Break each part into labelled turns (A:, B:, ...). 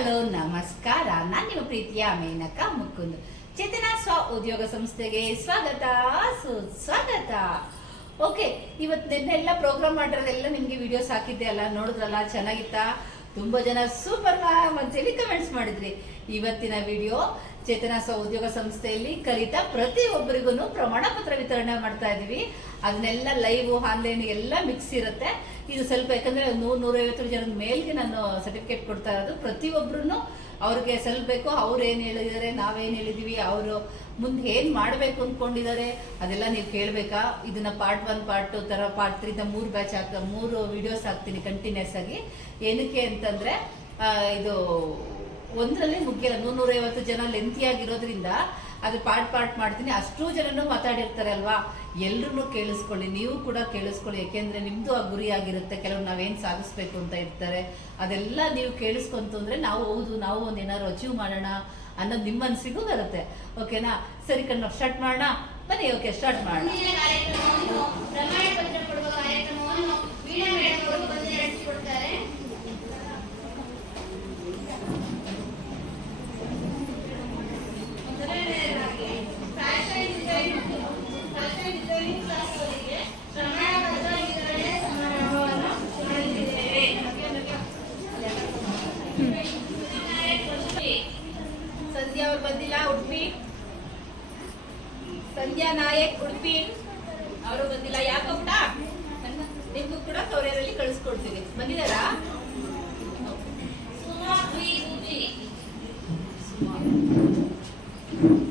A: Hello, ನಮಸ್ಕಾರ. ನಾನು ನಿಮ್ಮ ಪ್ರೀತಿಯ ಮೇನಕ ಮುಕುಂದ್. ಚೇತನ ಸ್ವ ಉದ್ಯೋಗ ಸಂಸ್ಥೆಗೆ ಸ್ವಾಗತ. ಸುಸ್ವಾಗತ. ಓಕೆ ಇವತ್ತು ನಿನ್ನೆಲ್ಲ ಪ್ರೋಗ್ರಾಮ್ ಮಾಡಿರೋದೆಲ್ಲ ನಿಮಗೆ ವಿಡಿಯೋಸ್ ಹಾಕಿದ್ದೆ ಅಲ್ಲ, ನೋಡಿದ್ರಲ್ಲ, ಚೆನ್ನಾಗಿತ್ತಾ? ತುಂಬ ಜನ ಸೂಪರ್ ಅಂತೇಳಿ ಕಮೆಂಟ್ಸ್ ಮಾಡಿದ್ರಿ. ಇವತ್ತಿನ ವಿಡಿಯೋ ಚೇತನ ಸ್ವ ಉದ್ಯೋಗ ಸಂಸ್ಥೆಯಲ್ಲಿ ಕಲಿತ ಪ್ರತಿಯೊಬ್ಬರಿಗೂ ಪ್ರಮಾಣ ಪತ್ರ ವಿತರಣೆ ಮಾಡ್ತಾ ಇದೀವಿ ಅದನ್ನೆಲ್ಲ ಲೈವ್ ಆನ್ಲೈನ್ ಎಲ್ಲ ಮಿಕ್ಸ್ ಇರುತ್ತೆ. ಇದು ಸ್ವಲ್ಪ ಯಾಕಂದ್ರೆ ನೂರ ನೂರೈವತ್ತು ಜನದ ಮೇಲ್ಗೆ ನಾನು ಸರ್ಟಿಫಿಕೇಟ್ ಕೊಡ್ತಾ ಇರೋದು. ಪ್ರತಿಯೊಬ್ಬರೂ ಅವ್ರಿಗೆ ಸಲ್ಬೇಕು ಅವ್ರು ಏನು ಹೇಳಿದ್ದಾರೆ ನಾವೇನು ಹೇಳಿದ್ದೀವಿ, ಅವರು ಮುಂದೆ ಏನು ಮಾಡಬೇಕು ಅಂದ್ಕೊಂಡಿದ್ದಾರೆ ಅದೆಲ್ಲ ನೀವು ಕೇಳಬೇಕಾ? ಇದನ್ನ ಪಾರ್ಟ್ ಒನ್ ಪಾರ್ಟ್ ಟು ಥರ ಪಾರ್ಟ್ ತ್ರೀದ ಮೂರು ಬ್ಯಾಚ್ ಆಗ್ತಾ ಮೂರು ವಿಡಿಯೋಸ್ ಹಾಕ್ತೀನಿ ಕಂಟಿನ್ಯೂಸ್ ಆಗಿ. ಏನಕ್ಕೆ ಅಂತಂದ್ರೆ ಇದು ಒಂದರಲ್ಲಿ ನೂರ ನೂರೈವತ್ತು ಜನ ಲೆಂತಿ ಆಗಿರೋದ್ರಿಂದ ಅದು ಪಾರ್ಟ್ ಪಾರ್ಟ್ ಮಾಡ್ತೀನಿ. ಅಷ್ಟು ಜನನು ಮಾತಾಡಿರ್ತಾರೆ ಅಲ್ವಾ? ಎಲ್ಲರೂ ಕೇಳಿಸ್ಕೊಳ್ಳಿ. ನೀವು ಕೂಡ ಕೇಳಿಸ್ಕೊಳ್ಳಿ. ಯಾಕೆಂದ್ರೆ ನಿಮ್ದು ಆ ಗುರಿ ಆಗಿರುತ್ತೆ ಕೆಲವು ನಾವೇನ್ ಸಾಧಿಸ್ಬೇಕು ಅಂತ ಇರ್ತಾರೆ. ಅದೆಲ್ಲ ನೀವು ಕೇಳಿಸ್ಕೊಂತು ಅಂದ್ರೆ ನಾವು ಹೌದು, ನಾವು ಒಂದ್ ಅಚೀವ್ ಮಾಡೋಣ ಅನ್ನೋದು ನಿಮ್ಮ ಮನಸ್ಸಿಗೂ ಬರುತ್ತೆ. ಓಕೆನಾ ಸರಿ ಕಣ್ಣು ಸ್ಟಾರ್ಟ್ ಮಾಡೋಣ ಬನ್ನಿ ಓಕೆ ಸ್ಟಾರ್ಟ್ ಮಾಡೋಣ どうも。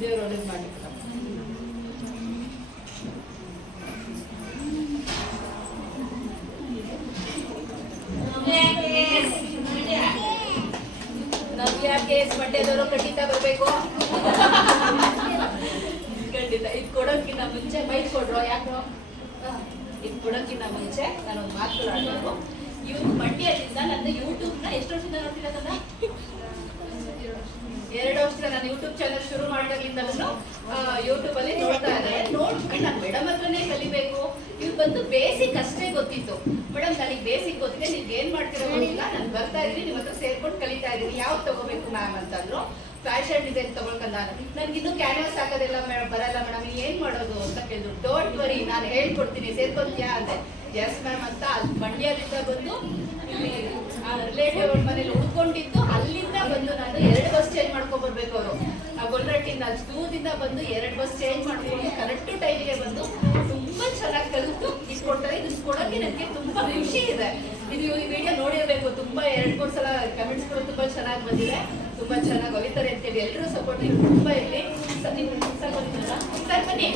A: ದೇವ್ರು ಒಳ್ಳೇದು ಮಾಡಿ ಕೇಸ್ ಮಂಡ್ಯದವರು ಖಂಡಿತ ಬರಬೇಕು. ಖಂಡಿತ. ಇದು ಕೊಡೋಕ್ಕಿಂತ ಮುಂಚೆ ಬೈಕ್ ಕೊಡ್ರೋ ಯಾಕೋ ಇದು ಕೊಡೋಕ್ಕಿಂತ ಮುಂಚೆ ನಾನು ಒಂದು ಮಾತು ಆಡಬೇಕು. ಇವ್ರು ಮಂಡ್ಯದಿಂದ ನನ್ನ ಯೂಟ್ಯೂಬ್ನ ಎಷ್ಟು ವರ್ಷದಿಂದ ನೋಡ್ತಿರೋದನ್ನ ಎರಡು ವರ್ಷದಿಂದ ನಾನು ಯೂಟ್ಯೂಬ್ ಚಾನಲ್ ಶುರು ಮಾಡಿದಾಗ್ಲಿಂದಲೂ ಯೂಟ್ಯೂಬ್ ಅಲ್ಲಿ ನೋಡ್ತಾ ಇದ್ದಾರೆ ನೋಡ್ಕೊಂಡು ನಾನು ಮೇಡಮ್ ಹತ್ರನೇ ಕಲಿಬೇಕು ಇವ್ರು ಬಂದು ಬೇಸಿಕ್ ಅಷ್ಟೇ ಗೊತ್ತಿತ್ತು ಮೇಡಮ್ ನನಗೆ ಬೇಸಿಕ್ ಗೊತ್ತಿದೆ ನೀವು ಏನ್ ಮಾಡ್ತೀರೋ ಗೊತ್ತಿಲ್ಲ ನಾನು ಬರ್ತಾ ಇದೀನಿ ನಿಮ್ಮ ಹತ್ರ ಸೇರ್ಕೊಂಡು ಕಲಿತಾ ಇದೀನಿ ಯಾವ್ದು ತಗೋಬೇಕು ಮ್ಯಾಮ್ ಅಂತಂದ್ರು? ಫ್ಯಾಷನ್ ಡಿಸೈನ್ ತಗೊಳ್ಕಲ್ಲ ನನ್ಗೆ ಇನ್ನೂ ಕ್ಯಾನ್ವಾಸ್ ಹಾಕೋದೆಲ್ಲ ಮೇಡಮ್ ಬರಲ್ಲ ಮೇಡಮ್. ಏನ್ ಮಾಡೋದು ಅಂತ ಕೇಳಿದ್ರು. ಡೋಂಟ್ ವರಿ ನಾನು ಹೇಳ್ಕೊಡ್ತೀನಿ. ಸೇರ್ಕೊಂತೀಯಾ ಅಂದೆ. ಎಸ್ ಮ್ಯಾಮ್ ಅಂತ ಅಲ್ಲಿ ಮಂಡ್ಯದಿಂದ ಬಂದು ಇಲ್ಲಿ ರಿಲೇಟಿವ್ ಅವ್ರ ಮನೇಲಿ ಉಳ್ಕೊಂಡಿದ್ದು ಅಲ್ಲಿಂದ ಬಂದು ನಾನು ಎರಡು ಬಸ್ ಚೇಂಜ್ ಮಾಡ್ಕೊಂಡ್ ಬರ್ಬೇಕು ಅವರು. ಅಲ್ಲಿ ದೂರದಿಂದ ಬಂದು ಎರಡು ಬಸ್ ಚೇಂಜ್ ಮಾಡ್ಕೊಂಡು ಕರೆಕ್ಟ್ ಟೈಮಿಗೆ ಬಂದು ತುಂಬಾ ಚೆನ್ನಾಗಿ ಕಲಿತು ಇಸ್ಕೊಡ್ತಾರೆ ಇಸ್ಕೊಡೋಕೆ ನನಗೆ ತುಂಬಾ ಖುಷಿ ಇದೆ. ಇದು ಈ ವಿಡಿಯೋ ನೋಡಿರ್ಬೇಕು. ತುಂಬಾ ಎರಡ್, ಮೂರ್ ಸಲ ಕಮೆಂಟ್ಸ್ ಕೂಡ ತುಂಬಾ ಚೆನ್ನಾಗಿ ಬಂದಿದೆ. ತುಂಬಾ ಚೆನ್ನಾಗಿ ಹೊಲಿತಾರೆ ಅಂತೇಳಿ ಎಲ್ಲರೂ ಸಪೋರ್ಟ್ ತುಂಬಾ ಇರಲಿ ನೀವು ಸರ್. ಬನ್ನಿ.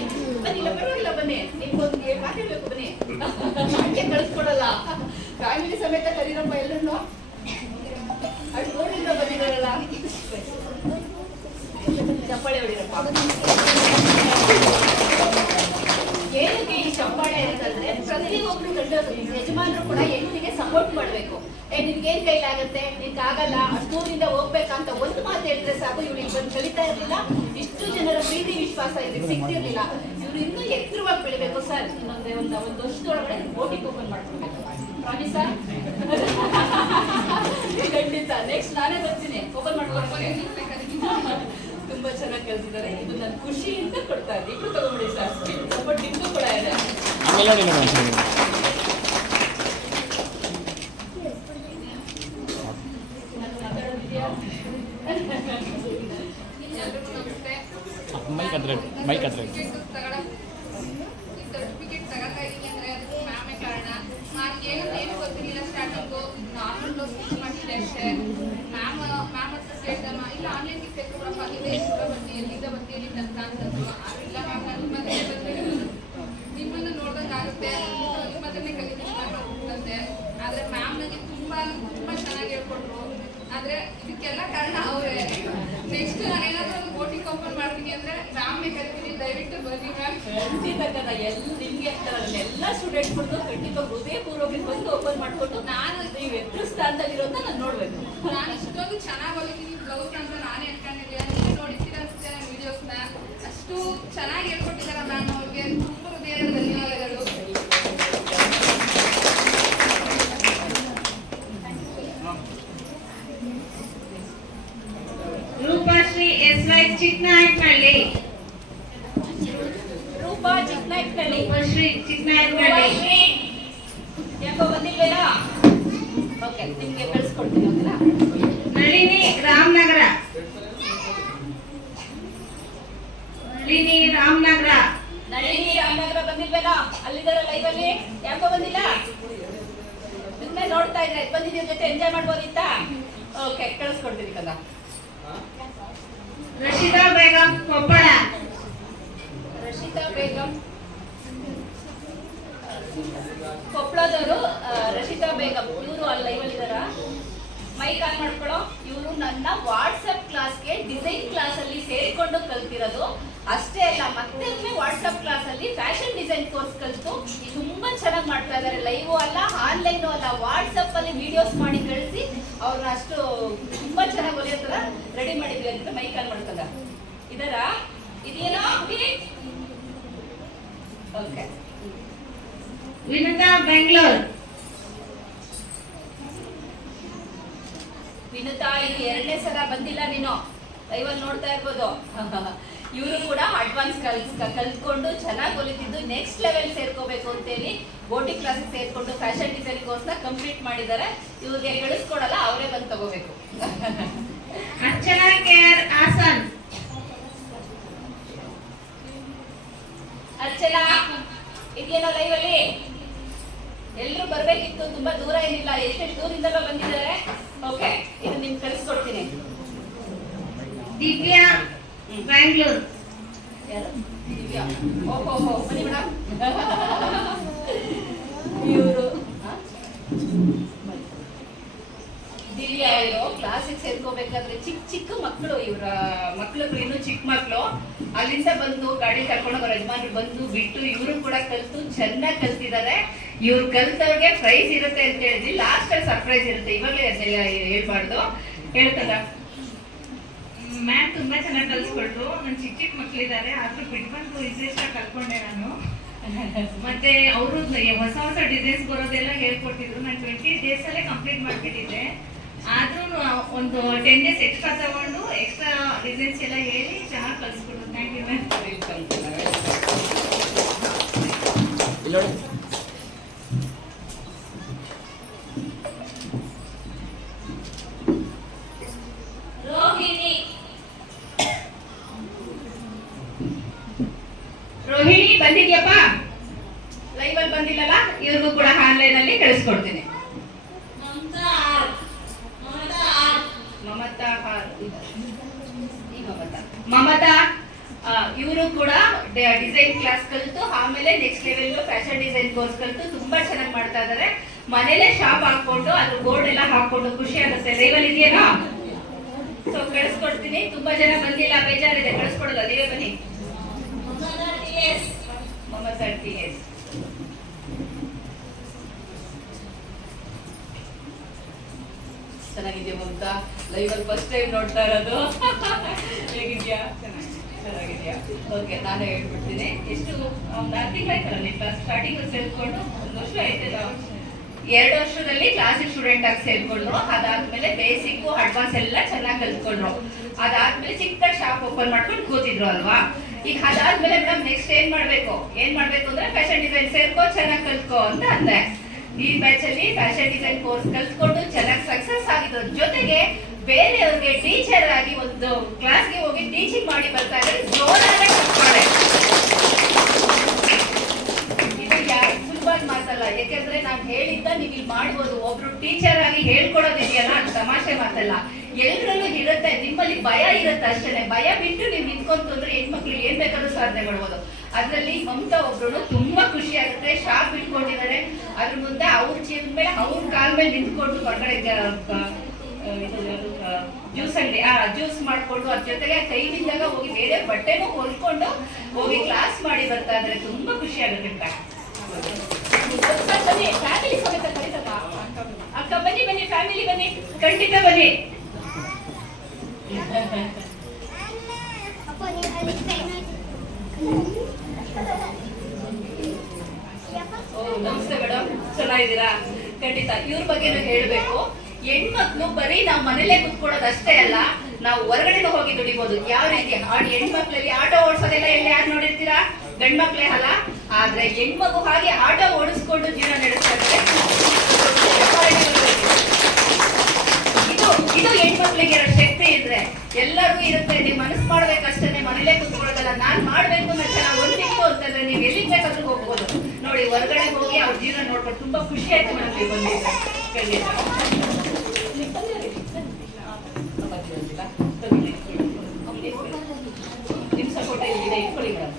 A: ಬನ್ನಿ, ಇಲ್ಲ ಪರವಾಗಿಲ್ಲ, ಬನ್ನಿ. ನಿಮ್ಗೊಂದು ಮಾತಾಡ್ಬೇಕು ಬನ್ನಿ. ಹಂಗೆ ಕಳಿಸ್ಕೊಡಲ್ಲ. ಫ್ಯಾಮಿಲಿ ಸಮೇತ ಕರೀರಪ್ಪ ಎಲ್ಲರನ್ನು ಅಷ್ಟು ದೂರದಿಂದ ಬಂದಿದ್ದಾರಲ್ಲ ಚಪ್ಪಾಳೆ ಹೊಡಿರಪ್ಪ. ಏನಕ್ಕೆ ಈ ಚಪ್ಪಾಳೆ ಅಂತಂದ್ರೆ ಪ್ರತಿಯೊಬ್ರು ಗಂಡ ಯಜಮಾನರು ಕೂಡ ಸಪೋರ್ಟ್ ಮಾಡಬೇಕು. ಏ ನಿನ್ಗೇನ್ ಕೈಲಾಗತ್ತೆ ನಿನ್ಗೆ ಆಗಲ್ಲ? ಅಷ್ಟೂರಿಂದ ಹೋಗ್ಬೇಕಂತ ಒಂದು ಮಾತು ಹೇಳಿದ್ರೆ ಸಾಕು. ಇಲ್ಲಿ ಬಂದು ಕಲಿತಾ ಇರಲಿಲ್ಲ. ಇಷ್ಟು ಜನರ ಪ್ರೀತಿ, ವಿಶ್ವಾಸ ಇದ್ರೆ ಸಿಗ್ತಿರ್ಲಿಲ್ಲ. ಇವ್ರು ಇನ್ನೂ ಎತ್ತರವಾಗಿ ಬೆಳಿಬೇಕು ಸರ್. ಇನ್ನೊಂದೇ ಒಂದು ಒಂದು ವರ್ಷದೊಳಗಡೆ ಓಟಿ ಓಪನ್ ಮಾಡ್ಕೊಬೇಕು ಖಂಡಿತ. ನೆಕ್ಸ್ಟ್ ನಾನೇ ಬರ್ತೀನಿ. ಓಪನ್ ಮಾಡ್ಕೊಂಡು ತುಂಬಾ ಚೆನ್ನಾಗಿ ಕಲ್ತಿದ್ದಾರೆ. ಇದು ನನ್ನ ಖುಷಿಯಿಂದ ಕೊಡ್ತಾ ಇದ್ದೀನಿ. ತಗೊಂಬಿಡಿ ಸರ್. ಒಬ್ಬ ನಿಮ್ಗೂ ಕೂಡ ಇದೆ
B: ಆಮೇಲೆ ನೋಡಿ ಮೇಡಮ್ ಒಂದ್ಸರಿ.
A: ನಾನು ಮಾತಾಡೋದಿದೆಯಾ
B: ಮೈಕ್ ಹತ್ರ
A: ಎಲ್ಲ ನಿಮ್ಗೆ ಆಗ್ತಾರಲ್ಲ ಎಲ್ಲ ಸ್ಟೂಡೆಂಟ್ಸ್ಗಳು ಖಂಡಿತ ಹೃದಯಪೂರ್ವಕ ಬಂದು ಓಪನ್ ಮಾಡ್ಕೊಂಡು ನಾನು ನೀವು ಎದುರು ಸ್ಥಾನದಲ್ಲಿರೋದನ್ನ ನಾನು ನೋಡ್ಬೇಕು.
B: ನಾನು ಇಷ್ಟೊಂದು ಚೆನ್ನಾಗಿ ಹೊಲಿತೀನಿ ಬ್ಲೌಸ್ ಅಂತ ನಾನು ಹೇಳ್ಕೊಂಡಿದ್ದೆ ನೀವು ನೋಡಿದ್ದೀರ ಅನ್ಸುತ್ತೆ ನನ್ನ ವಿಡಿಯೋಸ್ನ ಅಷ್ಟು ಚೆನ್ನಾಗಿ ಹೇಳ್ಕೊಟ್ಟಿದ್ದಾರಲ್ಲ ನಾನು ಅವ್ರಿಗೆ. ತುಂಬ ಹೃದಯದ ಧನ್ಯವಾದಗಳು.
C: ರೂಪಶ್ರೀ ಎಸ್ ವೈ ಚಿಕ್ಕನಾಯಕನಹಳ್ಳಿ
A: ರೂಪಾ ಚಿಕ್ಕನಾಯ್ಕಳ್ಳಿ
C: ರೂಪಶ್ರೀ ಚಿಕ್ಕನಾಯಕನಹಳ್ಳಿ
A: ಯಾಕೋ ಬಂದಿಲ್ವೇನಾ? ಓಕೆ ನಿಮಗೆ ಕಳಿಸ್ಕೊಡ್ತೀನಿ ಓಕೆನಾ
C: ನಳಿನಿ ರಾಮನಗರ. ನಳಿನಿ ರಾಮನಗರ.
A: ನಳಿನಿ ರಾಮನಗರ ಬಂದಿಲ್ವೇನಾ? ಲೈವ್ ಅಲ್ಲಿ? ಯಾಕೋ ಬಂದಿಲ್ಲ? ಸುಮ್ಮನೆ ನೋಡ್ತಾ ಇದ್ರೆ ಬಂದಿದ್ದೀರ ಜೊತೆ ಎಂಜಾಯ್ ಮಾಡ್ಬೋದಿತ್ತಾ ಓಕೆ ಕಳಿಸ್ಕೊಡ್ತೀನಿ ಕದ
C: ರಶಿದಾ ಬೇಗಂ ಕೊಪ್ಪಳ.
A: ರಶಿತಾ ಬೇಗಂ. ಕೊಪ್ಪಳದವರು ರಚಿತಾ ಬೇಗಂ, ಇವರು ಅಲ್ಲಿ ಲೈವಲ್ಲಿ ಇದಾರ ಮೈಕ್ ಆನ್ ಮಾಡ್ಕೊಳ್ಳೋ ಇವರು ನನ್ನ ವಾಟ್ಸಪ್ ಕ್ಲಾಸ್ಗೆ ಡಿಸೈನ್ ಕ್ಲಾಸ್ ಅಲ್ಲಿ ಸೇರಿಕೊಂಡು ಕಲ್ತಿರೋದು. ಅಷ್ಟೇ ಅಲ್ಲ, ಮತ್ತೆ ವಾಟ್ಸಪ್ ಕ್ಲಾಸ್ ಅಲ್ಲಿ ಫ್ಯಾಷನ್ ಡಿಸೈನ್ ಕೋರ್ಸ್ ಕಲಿತು. ತುಂಬಾ ಚೆನ್ನಾಗಿ ಮಾಡ್ತಾ ಇದ್ದಾರೆ ಲೈವ್ ಅಲ್ಲ ಆನ್ಲೈನ್ ಅಲ್ಲ ವಾಟ್ಸಪ್ ಅಲ್ಲಿ ವಿಡಿಯೋಸ್ ಮಾಡಿ ಕಳಿಸಿ, ಅವ್ರನ್ನ ಅಷ್ಟು ತುಂಬಾ ಚೆನ್ನಾಗಿ ಹೊಲಿಯೋತರ ರೆಡಿ ಮಾಡಿದ್ವಿ ಅಂತ ಮೈಕ್ ಆನ್ ಮಾಡ್ಕೊಂಡ. ಇದರ ಇದೇನೋ? ಓಕೆ
C: ವಿನುತಾ ಬೆಂಗಳೂರು.
A: ವಿನುತಾ ಇದು ಎರಡನೇ ಸಲ ಬಂದಿಲ್ಲ ನೀನು. ಲೈವಲ್ಲಿ ನೋಡ್ತಾ ಇರ್ಬೋದು. ಇವರು ಕೂಡ ಅಡ್ವಾನ್ಸ್ ಕಲ್ಸ್ ಕಲ್ತ್ಕೊಂಡು ಚೆನ್ನಾಗಿ ಕಲಿತಿದ್ದು ನೆಕ್ಸ್ಟ್ ಲೆವೆಲ್ ಸೇರ್ಕೋಬೇಕು ಅಂತೇಳಿ ಬೋಟಿ ಕ್ಲಾಸಿಗೆ ಸೇರ್ಕೊಂಡು ಫ್ಯಾಷನ್ ಡಿಸೈನ್ ಕೋರ್ಸ್ನ ಕಂಪ್ಲೀಟ್ ಮಾಡಿದ್ದಾರೆ. ಇವ್ರಿಗೆ ಕಳಿಸ್ಕೊಡಲ್ಲ ಅವರೇ ಬಂದು ತಗೋಬೇಕು.
C: ಅರ್ಚನಾ ಕೇರ್ ಹಾಸನ್.
A: ಅರ್ಚನಾ ಇದೆಯೇನೋ ಲೈವಲ್ಲಿ ಎಲ್ಲರೂ ಬರ್ಬೇಕಿತ್ತು ತುಂಬಾ ದೂರ ಏನಿಲ್ಲ ಎಷ್ಟೆಷ್ಟು ದೂರಿಂದಲೋ ಬಂದಿದ್ದಾರೆ. ಓಕೆ ಇದು ನಿಮ್ಗೆ ಕಳಿಸ್ಕೊಡ್ತೀನಿ.
C: ದಿವ್ಯಾ
A: ಬ್ಯಾಂಗ್ಳೂರ್? ದಿವ್ಯಾ. ಓಹೋ ಹೋ ಬನ್ನಿ ಮೇಡಮ್ ಇವರು. ದಿವ್ಯಾ ಇವರು ಕ್ಲಾಸಿಗೆ ಸೇರ್ಕೋಬೇಕಾದ್ರೆ ಚಿಕ್ಕ ಚಿಕ್ಕ ಮಕ್ಕಳು ಇವರ ಮಕ್ಕಳು ಇನ್ನು ಚಿಕ್ಕ ಮಕ್ಕಳು ಅಲ್ಲಿಂದ ಬಂದು ಗಾಡಿ ಕರ್ಕೊಂಡು ಯಜಮಾನ್ರು ಬಂದು ಬಿಟ್ಟು ಇವರು ಕೂಡ ಕಲ್ತು, ಚೆನ್ನಾಗಿ ಕಲ್ತಿದ್ದಾರೆ ಇವ್ರು ಕಲ್ತವ್ರಿಗೆ ಪ್ರೈಸ್ ಇರುತ್ತೆ ಅಂತ ಹೇಳಿದ್ವಿ. ಲಾಸ್ಟ್ ಸರ್ಪ್ರೈಸ್ ಇರುತ್ತೆ. ಇವಾಗಲೇ ಅದೆಲ್ಲ ಹೇಳ್ಬಾರ್ದು. ಹೇಳ್ತಲ್ಲ?
C: ಮ್ಯಾಮ್ ತುಂಬಾ ಚೆನ್ನಾಗಿ ಕಲ್ಸ್ಕೊಟ್ರು. ನಾನು ಚಿಕ್ಕ ಚಿಕ್ಕ ಮಕ್ಳಿದ್ದಾರೆ ಆದ್ರೂ ಬಿಟ್ಬಂದು ಇಂಟ್ರೆಸ್ಟ್ ಆಗಿ ನಾನು. ಮತ್ತೆ ಅವರು ಹೊಸ ಹೊಸ ಡಿಸೈನ್ಸ್ ಬರೋದೆಲ್ಲ ಹೇಳ್ಕೊಟ್ಟಿದ್ರು. ನಾನು ಟ್ವೆಂಟಿ ಡೇಸ್ ಅಲ್ಲೇ ಕಂಪ್ಲೀಟ್ ಮಾಡ್ಬಿಟ್ಟಿದ್ದೆ. ಆದ್ರೂ ಒಂದು ಟೆನ್ ಡೇಸ್ ಎಕ್ಸ್ಟ್ರಾ ತಗೊಂಡು ಎಕ್ಸ್ಟ್ರಾ ಡಿಸೈನ್ಸ್ ಎಲ್ಲ ಹೇಳಿ ಚೆನ್ನಾಗಿ ಕಲ್ಸ್ಕೊಟ್ರು thank you ma'am
A: Rohini. Rohini ಬಂದಿದ್ಯಪ್ಪ? Live ಅಲ್ಲಿ ಬಂದಿಲ್ಲಲ್ಲ? ಇವ್ರಿಗೂ ಕೂಡ ಆನ್ಲೈನ್ ಅಲ್ಲಿ ಕಳಿಸ್ಕೊಡ್ತೀನಿ ಮಮತಾ ಹಾರ್ ಈ ಮಮತಾ ಮಮತಾ ಇವರು ಕೂಡ ಡಿಸೈನ್ ಕ್ಲಾಸ್ ಕಲಿತು, ಆಮೇಲೆ next level fashion design course ಕಲಿತು, ತುಂಬಾ ಚೆನ್ನಾಗಿ ಮಾಡ್ತಾ ಇದಾರೆ. ಮನೇಲೆ ಶಾಪ್ ಹಾಕೊಂಡು ಅದ್ರ ಬೋರ್ಡ್ ಎಲ್ಲ ಹಾಕೊಂಡು ಖುಷಿ ಆಗುತ್ತೆ. ಲೈವಲ್ ಇದೆಯಲ್ಲ ಸೊ ಕಳಿಸ್ಕೊಡ್ತೀನಿ. ತುಂಬಾ ಜನ ಬಂದಿಲ್ಲ, ಬೇಜಾರಿದೆ. ಕಳಿಸ್ಕೊಡಲ್ಲ ನೀವೇ ಬನ್ನಿ. ಚೆನ್ನಾಗಿದ್ಯಾ ಮಮತಾ? ಲೈವ್ ಅಲ್ಲಿ ಫಸ್ಟ್ ಟೈಮ್ ನೋಡ್ತಾ ಇರೋದು. ಹೇಗಿದ್ಯಾ ಓಕೆ ನಾನು ಹೇಳ್ಬಿಡ್ತೀನಿ. ಎಷ್ಟು ಆರು ತಿಂಗಳಾಯ್ತಲ್ಲ ನೀವು ಕ್ಲಾಸ್ ಸ್ಟಾರ್ಟಿಂಗ್ ಸೇರ್ಕೊಂಡು ಒಂದು ವರ್ಷ ಆಯ್ತಲ್ಲ ಎರಡು ವರ್ಷದಲ್ಲಿ ಕ್ಲಾಸಿಗೆ ಸ್ಟೂಡೆಂಟ್ ಆಗಿ ಸೇರ್ಕೊಂಡ್ರು. ಅದಾದ್ಮೇಲೆ ಬೇಸಿಕ್ ಅಡ್ವಾನ್ಸ್ ಎಲ್ಲ ಚೆನ್ನಾಗಿ ಕಲ್ತ್ಕೊಂಡ್ರು. ಅದಾದ್ಮೇಲೆ ಚಿಕ್ಕ ಶಾಪ್ ಓಪನ್ ಮಾಡ್ಕೊಂಡು ಕೂತಿದ್ರು ಅಲ್ವಾ? ಈಗ ಅದಾದ್ಮೇಲೆ ಮೇಡಮ್ ನೆಕ್ಸ್ಟ್ ಏನ್ ಮಾಡ್ಬೇಕು? ಏನ್ ಮಾಡ್ಬೇಕು ಅಂದ್ರೆ ಫ್ಯಾಷನ್ ಡಿಸೈನ್ ಸೇರ್ಕೋ, ಚೆನ್ನಾಗಿ ಕಲ್ತ್ಕೋ ಅಂತ ಅಂದೆ. ಈ ಬ್ಯಾಚ್ ಅಲ್ಲಿ ಫ್ಯಾಷನ್ ಡಿಸೈನ್ ಕೋರ್ಸ್ ಕಲ್ತ್ಕೊಂಡು ಬೇರೆಯವ್ರಿಗೆ ಟೀಚರ್ ಆಗಿ ಒಂದು ಕ್ಲಾಸ್ಗೆ ಹೋಗಿ ಟೀಚಿಂಗ್ ಮಾಡಿ ಬರ್ತಾ ಇದ್ದಾರೆ ಜೋರಾಗಿ ಕಲ್ತ್ಕೊಂಡೆ. ಇದು ಯಾರು ಸುಲಭದ ಮಾತಲ್ಲ. ಯಾಕೆಂದ್ರೆ ನಾನು ಹೇಳಿದ್ದ ನೀವು ಇಲ್ಲಿ ಮಾಡ್ಬೋದು ಒಬ್ರು ಟೀಚರ್ ಆಗಿ ಹೇಳ್ಕೊಡೋದಿದೆಯಲ್ಲ ತಮಾಷೆ ಮಾತಲ್ಲ. ಎಲ್ರಲ್ಲೂ ಇರುತ್ತೆ ನಿಮ್ಮಲ್ಲಿ ಭಯ ಇರುತ್ತೆ ಅಷ್ಟೇ ಭಯ ಬಿಟ್ಟು ನೀವು ನಿಂತ್ಕೊಂತು ಅಂದ್ರೆ ಹೆಣ್ಮಕ್ಳು ಏನ್ ಬೇಕಾದ್ರೂ ಸಾಧನೆ ಮಾಡ್ಬೋದು. ಅದರಲ್ಲಿ ಮಮತಾ ಒಬ್ರು ತುಂಬಾ ಖುಷಿ ಆಗುತ್ತೆ. ಶಾಪ್ ಇಟ್ಕೊಂಡಿದ್ದಾರೆ ಅದ್ರ ಮುಂದೆ ಅವ್ರ ಜೀವನ ಮೇಲೆ, ಅವ್ರ ಕಾಲ ಮೇಲೆ ನಿಂತ್ಕೊಂಡು ಹೊರಗಡೆ ಜ್ಯೂಸ್ ಅಂಗಡಿ ಆ ಜ್ಯೂಸ್ ಮಾಡ್ಕೊಂಡು ಅದ್ರ ಜೊತೆಗೆ ಕೈ ಬಿದ್ದಾಗ ಹೋಗಿ ಬೇರೆ ಬಟ್ಟೆನೂ ಹೊಲ್ಕೊಂಡು ಹೋಗಿ ಕ್ಲಾಸ್ ಮಾಡಿ ಬರ್ತಾ ಇದ್ರೆ ತುಂಬಾ ಖುಷಿ ಆಗುತ್ತೆ ಅಕ್ಕ ಬನ್ನಿ ಬನ್ನಿ ಬನ್ನಿ ಫ್ಯಾಮಿಲಿ ಬನ್ನಿ. ಖಂಡಿತ ಬನ್ನಿ. ಓ ನಮಸ್ತೆ ಮೇಡಮ್ ಚೆನ್ನಾಗಿದ್ದೀರಾ? ಖಂಡಿತ. ಇವ್ರ ಬಗ್ಗೆನೂ ಹೇಳ್ಬೇಕು. ಹೆಣ್ಮಕ್ಳು ಬರೀ ನಾವು ಮನೇಲೇ ಕುತ್ಕೊಳ್ಳೋದು ಅಷ್ಟೇ ಅಲ್ಲ, ನಾವು ಹೊರಗಡೆ ಹೋಗಿ ದುಡಿಬಹುದು ಯಾವ ರೀತಿ? ಹೆಣ್ಮಕ್ಳಲ್ಲಿ ಆಟೋ ಓಡಿಸೋದೆಲ್ಲ ಎಲ್ಲಿ ಯಾರು ನೋಡಿರ್ತೀರಾ? ಗಂಡ್ಮಕ್ಳೆ ಅಲ್ಲ. ಆದ್ರೆ ಹೆಣ್ಮಗು ಹಾಗೆ ಆಟೋ ಓಡಿಸ್ಕೊಂಡು ಜೀವನ ನಡೆಸ್ತಾ ಇದ್ರೆ. ಇದು ಇದು ಹೆಣ್ಮಕ್ಳಿಗೆ ಇರೋ ಶಕ್ತಿ ಇದ್ರೆ ಎಲ್ಲರೂ ಇರುತ್ತೆ. ನೀವು ಮನಸ್ಸು ಮಾಡ್ಬೇಕಷ್ಟೇ ಮನೇಲೆ ಕುತ್ಕೊಳ್ಳೋದಲ್ಲ. ನಾನ್ ಮಾಡ್ಬೇಕು ಅಂತ ಚೆನ್ನಾಗಿ ಒಂದಿತ್ತು ಅಂತಂದ್ರೆ ನೀವು ಎಲ್ಲಿ ಬೇಕಾದ್ರೂ ಹೋಗ್ಬೋದು. ನೋಡಿ, ಹೊರಗಡೆ ಹೋಗಿ ಅವ್ರ ಜೀವನ ನೋಡ್ಕೊಂಡು ತುಂಬಾ ಖುಷಿ ಆಯ್ತು ನನಗೆ ಖಂಡಿತ ನೀವು ಬಂದಿರಿ. ಅಮ್ಮ ಬಂದಿಲ್ಲ. ಬನ್ನಿ. ನಿಮ್ ಸಪೋರ್ಟ್ ಇದೆ ಇಟ್ಕೊಳ್ಳಿ ಮೇಡಮ್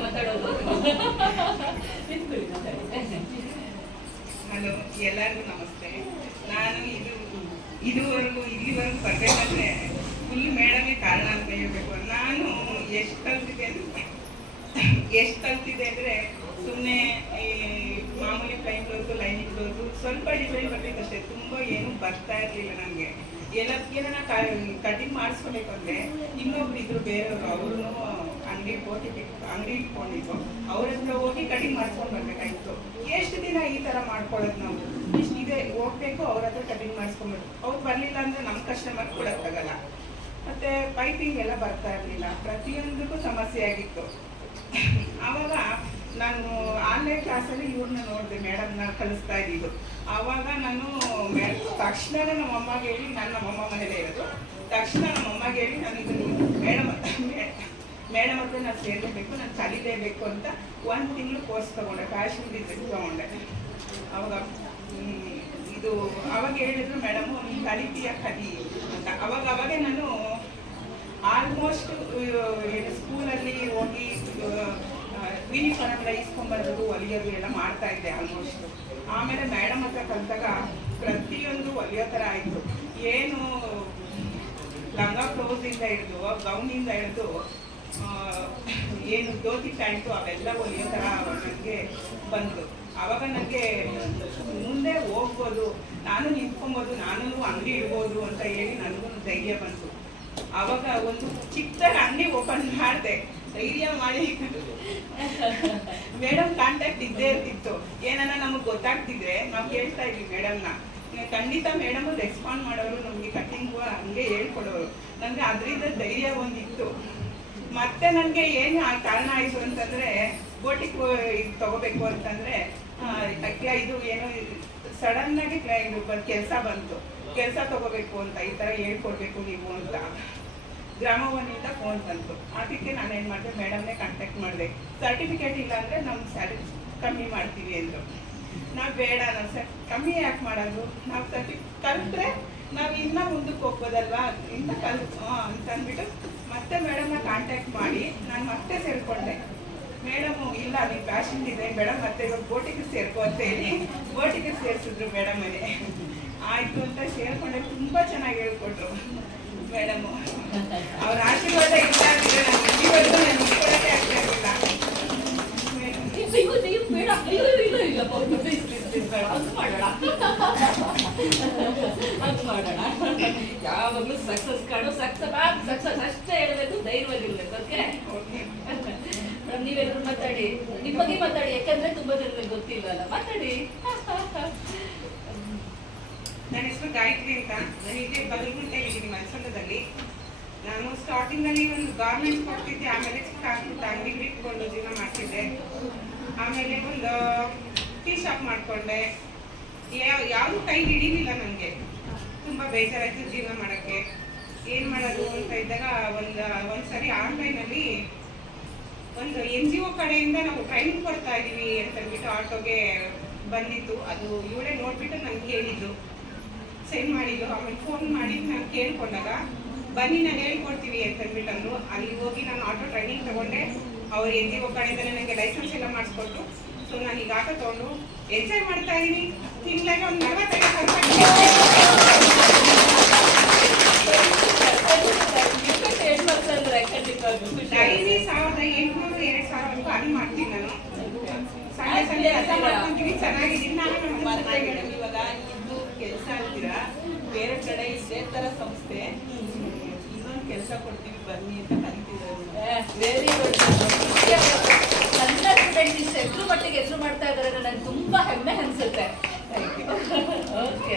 A: ಮಾತಾಡೋದು
D: ಹಲೋ, ಎಲ್ಲರಿಗೂ ನಮಸ್ತೆ. ನಾನು ಇದು ಇದುವರೆಗೂ, ಇಲ್ಲಿವರೆಗೂ ಬರ್ಬೇಕಂದ್ರೆ ಫುಲ್ ಮೇಡಮೇ ಕಾರಣ ಅಂತ ಹೇಳ್ಬೇಕು. ನಾನು ಎಷ್ಟು ಕಲ್ತಿದೆ ಅಂದ್ರೆ, ಎಷ್ಟು ಕಲ್ತಿದೆ ಅಂದರೆ ಸುಮ್ಮನೆ ಮಾಮೂಲಿ ಪ್ಲೈನ್ ಬ್ಲೌಸು ಲೈನಿಂಗ್ ಬ್ಲೌಸು ಸ್ವಲ್ಪ ಡಿಸೈನ್ ಬರ್ಬೇಕು ಅಷ್ಟೇ ತುಂಬ ಏನೂ ಬರ್ತಾ ಇರಲಿಲ್ಲ ನನಗೆ. ಏನಕ್ಕೆನ ಕಟಿಂಗ್ ಮಾಡಿಸ್ಕೋಬೇಕು ಅಂದರೆ ಇನ್ನೊಬ್ರು ಇದ್ರು ಬೇರೆಯವರು ಅವ್ರೂ ಅಂಗಡಿ ಹೋಗಿ ಅಂಗಡಿ ಇಟ್ಕೊಂಡಿದ್ರು. ಅವ್ರ ಹತ್ರ ಹೋಗಿ ಕಟಿಂಗ್ ಮಾಡಿಸ್ಕೊಂಡು ಬರ್ಬೇಕಾಗಿತ್ತು. ಎಷ್ಟು ದಿನ ಈ ಥರ ಮಾಡ್ಕೊಳ್ಳೋದು ನಾವು? ಇಷ್ಟು ಇದೆ, ಹೋಗ್ಬೇಕು, ಅವ್ರ ಹತ್ರ ಕಟಿಂಗ್ ಮಾಡಿಸ್ಕೊಬೇಕು ಅವ್ರು ಬರಲಿಲ್ಲ ಅಂದರೆ ನಮ್ಮ ಕಸ್ಟಮರ್ ಕೊಡೋಕ್ಕಾಗಲ್ಲ ಮತ್ತೆ ಪೈಪಿಂಗ್ ಎಲ್ಲ ಬರ್ತಾ ಇರಲಿಲ್ಲ. ಪ್ರತಿಯೊಂದಕ್ಕೂ ಸಮಸ್ಯೆ ಆಗಿತ್ತು. ಆವಾಗ ನಾನು ಆನ್ಲೈನ್ ಕ್ಲಾಸಲ್ಲಿ ಇವ್ರನ್ನ ನೋಡಿದೆ ಮೇಡಮ್ನ ಕಲಿಸ್ತಾ ಇದ್ದಿದ್ದು. ಆವಾಗ ನಾನು ತಕ್ಷಣ ನಮ್ಮ ಅಮ್ಮಗೆ ಹೇಳಿ ನಾನು ನಮ್ಮ ಅಮ್ಮ ಮನೇಲೇ ಇರೋದು. ತಕ್ಷಣ ನಮ್ಮ ಅಮ್ಮಗೆ ಹೇಳಿ ನಾನು ಇದನ್ನು ಮೇಡಮ್ ಮೇಡಮ್ ಹತ್ರ ನಾನು ಸೇರಲೇಬೇಕು, ನಾನು ಕಲಿಲೇಬೇಕು ಅಂತ ಒಂದು ತಿಂಗಳು ಕೋರ್ಸ್ ತಗೊಂಡೆ ಫ್ಯಾಷನ್ ಡಿಸೈನ್ ತೊಗೊಂಡೆ. ಅವಾಗ ಇದು ಅವಾಗ ಹೇಳಿದ್ರು ಮೇಡಮು ನೀನು ಕಲಿತೀಯ, ಕಲಿ ಅಂತ. ಅವಾಗ ಅವಾಗೆ ನಾನು ಆಲ್ಮೋಸ್ಟ್ ಸ್ಕೂಲಲ್ಲಿ ಹೋಗಿ ಯೂನಿಫಾರ್ಮ್ ಎಲ್ಲ ಇಸ್ಕೊಂಬರೋದು ಹೊಲಿಯೋದು ಎಲ್ಲ ಮಾಡ್ತಾ ಇದ್ದೆ ಆಲ್ಮೋಸ್ಟ್ ಆಮೇಲೆ ಮೇಡಮ್ ಹತ್ರ ಕಲಿತಾಗ ಪ್ರತಿಯೊಂದು ಒಲಿಯೋ ಥರ ಆಯಿತು. ಏನು ಲಂಗ ಕ್ಲೋಸಿಂದ ಹಿಡಿದು ಗೌನಿಂದ ಹಿಡಿದು ಏನು ಧೋತಿ ಪ್ಯಾಂಟು, ಅವೆಲ್ಲ ಒಲಿಯೋ ಥರ ನನಗೆ ಬಂತು. ಆವಾಗ ನನಗೆ ಮುಂದೆ ಹೋಗ್ಬೋದು, ನಾನು ನಿಂತ್ಕೊಬೋದು, ನಾನು ಅಂಗಡಿ ಇಡ್ಬೋದು ಅಂತ ಹೇಳಿ ನನಗೂ ಧೈರ್ಯ ಬಂತು. ಆವಾಗ ಒಂದು ಚಿಕ್ಕದಾಗಿ ಅಂಗಡಿ ಓಪನ್ ಮಾಡಿದೆ. ಧೈರ್ಯ ಮಾಡಿ. ಮೇಡಮ್ ಕಾಂಟ್ಯಾಕ್ಟ್ ಇದ್ದೇ ಇರ್ತಿತ್ತು. ಏನನ್ನ ನಮಗೆ ಗೊತ್ತಾಗ್ತಿದ್ರೆ ನಾವು ಕೇಳ್ತಾ ಇದ್ವಿ ಮೇಡಮ್ನ. ಖಂಡಿತ ಮೇಡಮ್ ರೆಸ್ಪಾಂಡ್ ಮಾಡೋರು ನಮಗೆ ಕಟಿಂಗು ಹಂಗೆ ಹೇಳ್ಕೊಡೋರು. ನನಗೆ ಅದರಿಂದ ಧೈರ್ಯ ಒಂದಿತ್ತು. ಮತ್ತೆ ನನಗೆ ಏನು ಕಾರಣ ಆಯಿತು ಅಂತಂದರೆ, ಬೋಟಿಗೆ ಇದು ತಗೋಬೇಕು ಅಂತಂದರೆ ಇದು ಏನು ಸಡನ್ನಾಗಿ ಇದು ಕೆಲಸ ಬಂತು. ಕೆಲಸ ತಗೋಬೇಕು ಅಂತ ಈ ಥರ ಹೇಳ್ಕೊಡ್ಬೇಕು ನೀವು ಅಂತ. ಗ್ರಾಮವನಿಂದ ಫೋನ್ ಬಂತು. ಅದಕ್ಕೆ ನಾನು ಏನು ಮಾಡಿದೆ, ಮೇಡಮ್ನೇ ಕಾಂಟ್ಯಾಕ್ಟ್ ಮಾಡಿದೆ. ಸರ್ಟಿಫಿಕೇಟ್ ಇಲ್ಲ ಅಂದರೆ ನಮ್ಮ ಸ್ಯಾಲರಿ ಕಮ್ಮಿ ಮಾಡ್ತೀವಿ ಅಂದರು ನಾವು ಬೇಡ ನಾವು ಸರ್. ಕಮ್ಮಿ ಯಾಕೆ ಮಾಡೋದು? ನಾವು ಸರ್ಟಿ ಕಲಿತ್ರೆ ನಾವು ಇನ್ನೂ ಮುಂದಕ್ಕೆ ಹೋಗ್ಬೋದಲ್ವಾ? ಇನ್ನೂ ಕಲ್ ಅಂತಂದ್ಬಿಟ್ಟು ಮತ್ತೆ ಮೇಡಮ್ನ ಕಾಂಟ್ಯಾಕ್ಟ್ ಮಾಡಿ ನಾನು ಮತ್ತೆ ಸೇರಿಕೊಂಡೆ. ಮೇಡಮು ಇಲ್ಲ ನೀವು ಫ್ಯಾಷನ್ ಡಿಸೈನ್ ಮೇಡಮ್ ಮತ್ತೆ ಇವಾಗ ಬೋಟಿಗೆ ಸೇರ್ಕೋ ಅಂತ ಹೇಳಿ ಬೋಟಿಗೆ ಸೇರಿಸಿದ್ರು ಮೇಡಮನೇ ಆಯಿತು ಅಂತ ಸೇರ್ಕೊಂಡೆ. ತುಂಬ ಚೆನ್ನಾಗಿ ಹೇಳ್ಕೊಟ್ರು ಮೇಡಮು ಅವ್ರ ಆಶೀರ್ವಾದ ಇಲ್ಲ ಅಂದರೆ ನಾನು ಇಲ್ಲಿವರೆಗೂ ನಾನು
A: ಅದು ಮಾಡೋಣ ಅದು ಮಾಡೋಣ ಯಾವಾಗಲೂ ಸಕ್ಸಸ್ ಕಾಣು ಸಕ್ಸಸ್ ಸಕ್ಸಸ್ ಅಷ್ಟೇ ಹೇಳಬೇಕು ಧೈರ್ಯವಾಗಿರ್ಬೇಕು ಓಕೆ ನೀವೆಲ್ಲರೂ ಮಾತಾಡಿ ನಿಮ್ಮ ಬಗ್ಗೆ ಮಾತಾಡಿ, ಯಾಕಂದ್ರೆ ತುಂಬಾ ಗೊತ್ತಿಲ್ಲ ಅಲ್ಲ ಮಾತಾಡಿ.
D: ನನ್ನ ಹೆಸರು ಗಾಯತ್ರಿ ಅಂತ. ನಾನು ಇಲ್ಲೇ ಬದಲಗುಂಟೆಯಲ್ಲಿ ಇದ್ದೀನಿ ನಾನು ಸ್ಟಾರ್ಟಿಂಗ್ ಸ್ಟಾರ್ಟಿಂಗಲ್ಲಿ ಒಂದು ಗಾರ್ಮೆಂಟ್ಸ್ ಕೊಡ್ತಿದ್ದೆ, ಆಮೇಲೆ ಚಿಕ್ಕ ಪುಟ್ಟ ಅಂಗಡಿ ಇಟ್ಕೊಂಡು ಜೀವನ ಮಾಡ್ತಿದ್ದೆ. ಆಮೇಲೆ ಒಂದು ಟೀ ಶಾಪ್ ಮಾಡಿಕೊಂಡೆ. ಯಾವ ಯಾವುದು ಕೈ ಹಿಡಿಲಿಲ್ಲ ನನಗೆ ತುಂಬ ಬೇಜಾರಾಯಿತು ಜೀವನ ಮಾಡೋಕ್ಕೆ. ಏನು ಮಾಡೋದು ಅಂತ ಇದ್ದಾಗ ಒಂದು ಒಂದು ಸರಿ ಆನ್ಲೈನಲ್ಲಿ ಒಂದು ಎನ್ ಜಿ ಒ ಕಡೆಯಿಂದ ನಾವು ಟ್ರೈನಿಂಗ್ ಕೊಡ್ತಾ ಇದ್ದೀವಿ ಅಂತ ಅಂದ್ಬಿಟ್ಟು ಆಟೋಗೆ ಬಂದಿತ್ತು. ಅದು ಇವಳೆ ನೋಡಿಬಿಟ್ಟು ನನಗೆ ಹೇಳಿದ್ದು ಸೆಂಡ್ ಮಾಡಿದ್ದು, ಆಮೇಲೆ ಫೋನ್ ಮಾಡಿ ನಾನು ಕೇಳ್ಕೊಂಡಾಗ, ಬನ್ನಿ ನಾನು ಹೇಳ್ಕೊಡ್ತೀವಿ ಅಂತ ಅಂದರು. ಅಲ್ಲಿಗೆ ಅಲ್ಲಿ ಹೋಗಿ ನಾನು ಆಟೋ ಟ್ರೈನಿಂಗ್ ತಗೊಂಡೆ. ಅವ್ರು ಎನ್ ಜಿ ಒ ಕಡೆಯಿಂದಲೇ ನನಗೆ ಲೈಸೆನ್ಸ್ ಎಲ್ಲ ಮಾಡಿಸ್ಕೊಟ್ರು. ಸೊ ನಾನು ಈಗ ಆಟೋ ತಗೊಂಡು ಎಂಜಾಯ್ ಮಾಡ್ತಾ ಇದ್ದೀನಿ ತಿಂಗಳಿಗೆ ಒಂದು ನಲವತ್ತೈದು ಸಾವಿರ ಡೈಲಿ ಸಾವಿರದ ಎಂಟುನೂರು ಎರಡು ಸಾವಿರವರೆಗೂ ಅಲ್ಲಿ ಮಾಡ್ತೀನಿ ನಾನು. ಸಂಡೆ ಸಂಡೆ ಕೆಲಸ ಮಾಡ್ಕೊಂತೀನಿ ಚೆನ್ನಾಗಿದ್ದೀನಿ. ನಾನು
E: ಇವಾಗ ಇದು ಕೆಲಸ ಅಂತೀರಾ ಬೇರೆ ಕಡೆ ಇದೇ ಥರ ಸಂಸ್ಥೆ. ಇನ್ನೊಂದು ಕೆಲಸ ಕೊಡ್ತೀವಿ ಬನ್ನಿ ಅಂತ ಕರಿತಿದ್ದಾರೆ.
A: ವೆರಿ ಗುಡ್ ಸ್ಟೂಡೆಂಟ್ ಇಷ್ಟು ಹೆಸರು ಮಟ್ಟಿಗೆ ಹೆಸರು ಮಾಡ್ತಾ ಇದ್ದಾರೆ ನನಗೆ ತುಂಬಾ ಹೆಮ್ಮೆ ಅನ್ಸುತ್ತೆ. ಓಕೆ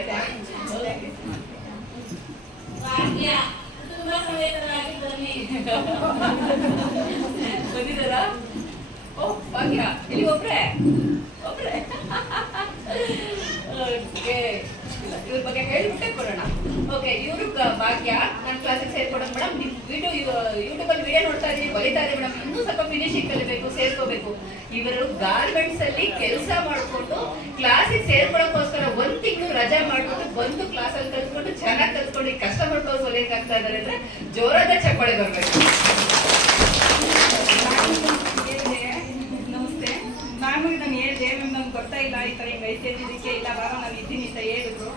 A: ಬಂದಿದ್ದಾರಾ? ಓ ಭಾಗ್ಯ ಇಲ್ಲಿ ಒಬ್ರೆ? ಒಬ್ರೆ? ಓಕೆ ಇವ್ರ ಬಗ್ಗೆ ಹೇಳಿಬಿಟ್ಟೆ ಕೊಡೋಣ. ಓಕೆ ಇವರು ಭಾಗ್ಯ. ನನ್ನ ಕ್ಲಾಸಿಗೆ ಸೇರ್ಕೊಡೋದು ಮೇಡಮ್ ನಿಮ್ ವಿಡಿಯೋ ಯೂಟ್ಯೂಬ್ ಅಲ್ಲಿ ವಿಡಿಯೋ ನೋಡ್ತಾ ಇದೀವಿ ಬಲಿತಾ ಇದೆ ಮೇಡಮ್ ಇನ್ನೂ ಸ್ವಲ್ಪ ಫಿನಿಶಿಂಗ್ ಕಲಿಬೇಕು ಸೇರ್ಕೋಬೇಕು. ಇವರು ಗಾರ್ಮೆಂಟ್ಸ್ ಅಲ್ಲಿ ಕೆಲಸ ಮಾಡಿಕೊಂಡು ಕ್ಲಾಸಿಗೆ ಸೇರ್ಕೊಳಕ್ಕೋಸ್ಕರ ಒಂದ್ ತಿಂಗಳು ರಜೆ ಮಾಡ್ಕೊಂಡು ಬಂದು ಕ್ಲಾಸ್ ಅಲ್ಲಿ ಕಲ್ತ್ಕೊಂಡು ಚೆನ್ನಾಗಿ ಕಲ್ತ್ಕೊಂಡು ಕಸ್ಟಮರ್ ಕ್ಲೋಸ್ ಹೊಲಿಯಕ್ ಆಗ್ತಾ ಇದಾರೆ ಅಂದ್ರೆ ಜೋರಾದ ಚಪ್ಪಾಳೆ ಬರ್ಬೇಕು.
D: ನಮಸ್ತೆ. ನಾನು ಇದನ್ನು ಹೇಳಿದೆ ನಮ್ಗೆ ಗೊತ್ತಾ ಇಲ್ಲ, ಈ ತರ ಹಿಂಗೆ ಐತೆ ಇದಕ್ಕೆ ಇಲ್ಲ ಬಾರ ನಾನು ಇದ್ದೀನಿ ಅಂತ ಹೇಳಿದ್ರು.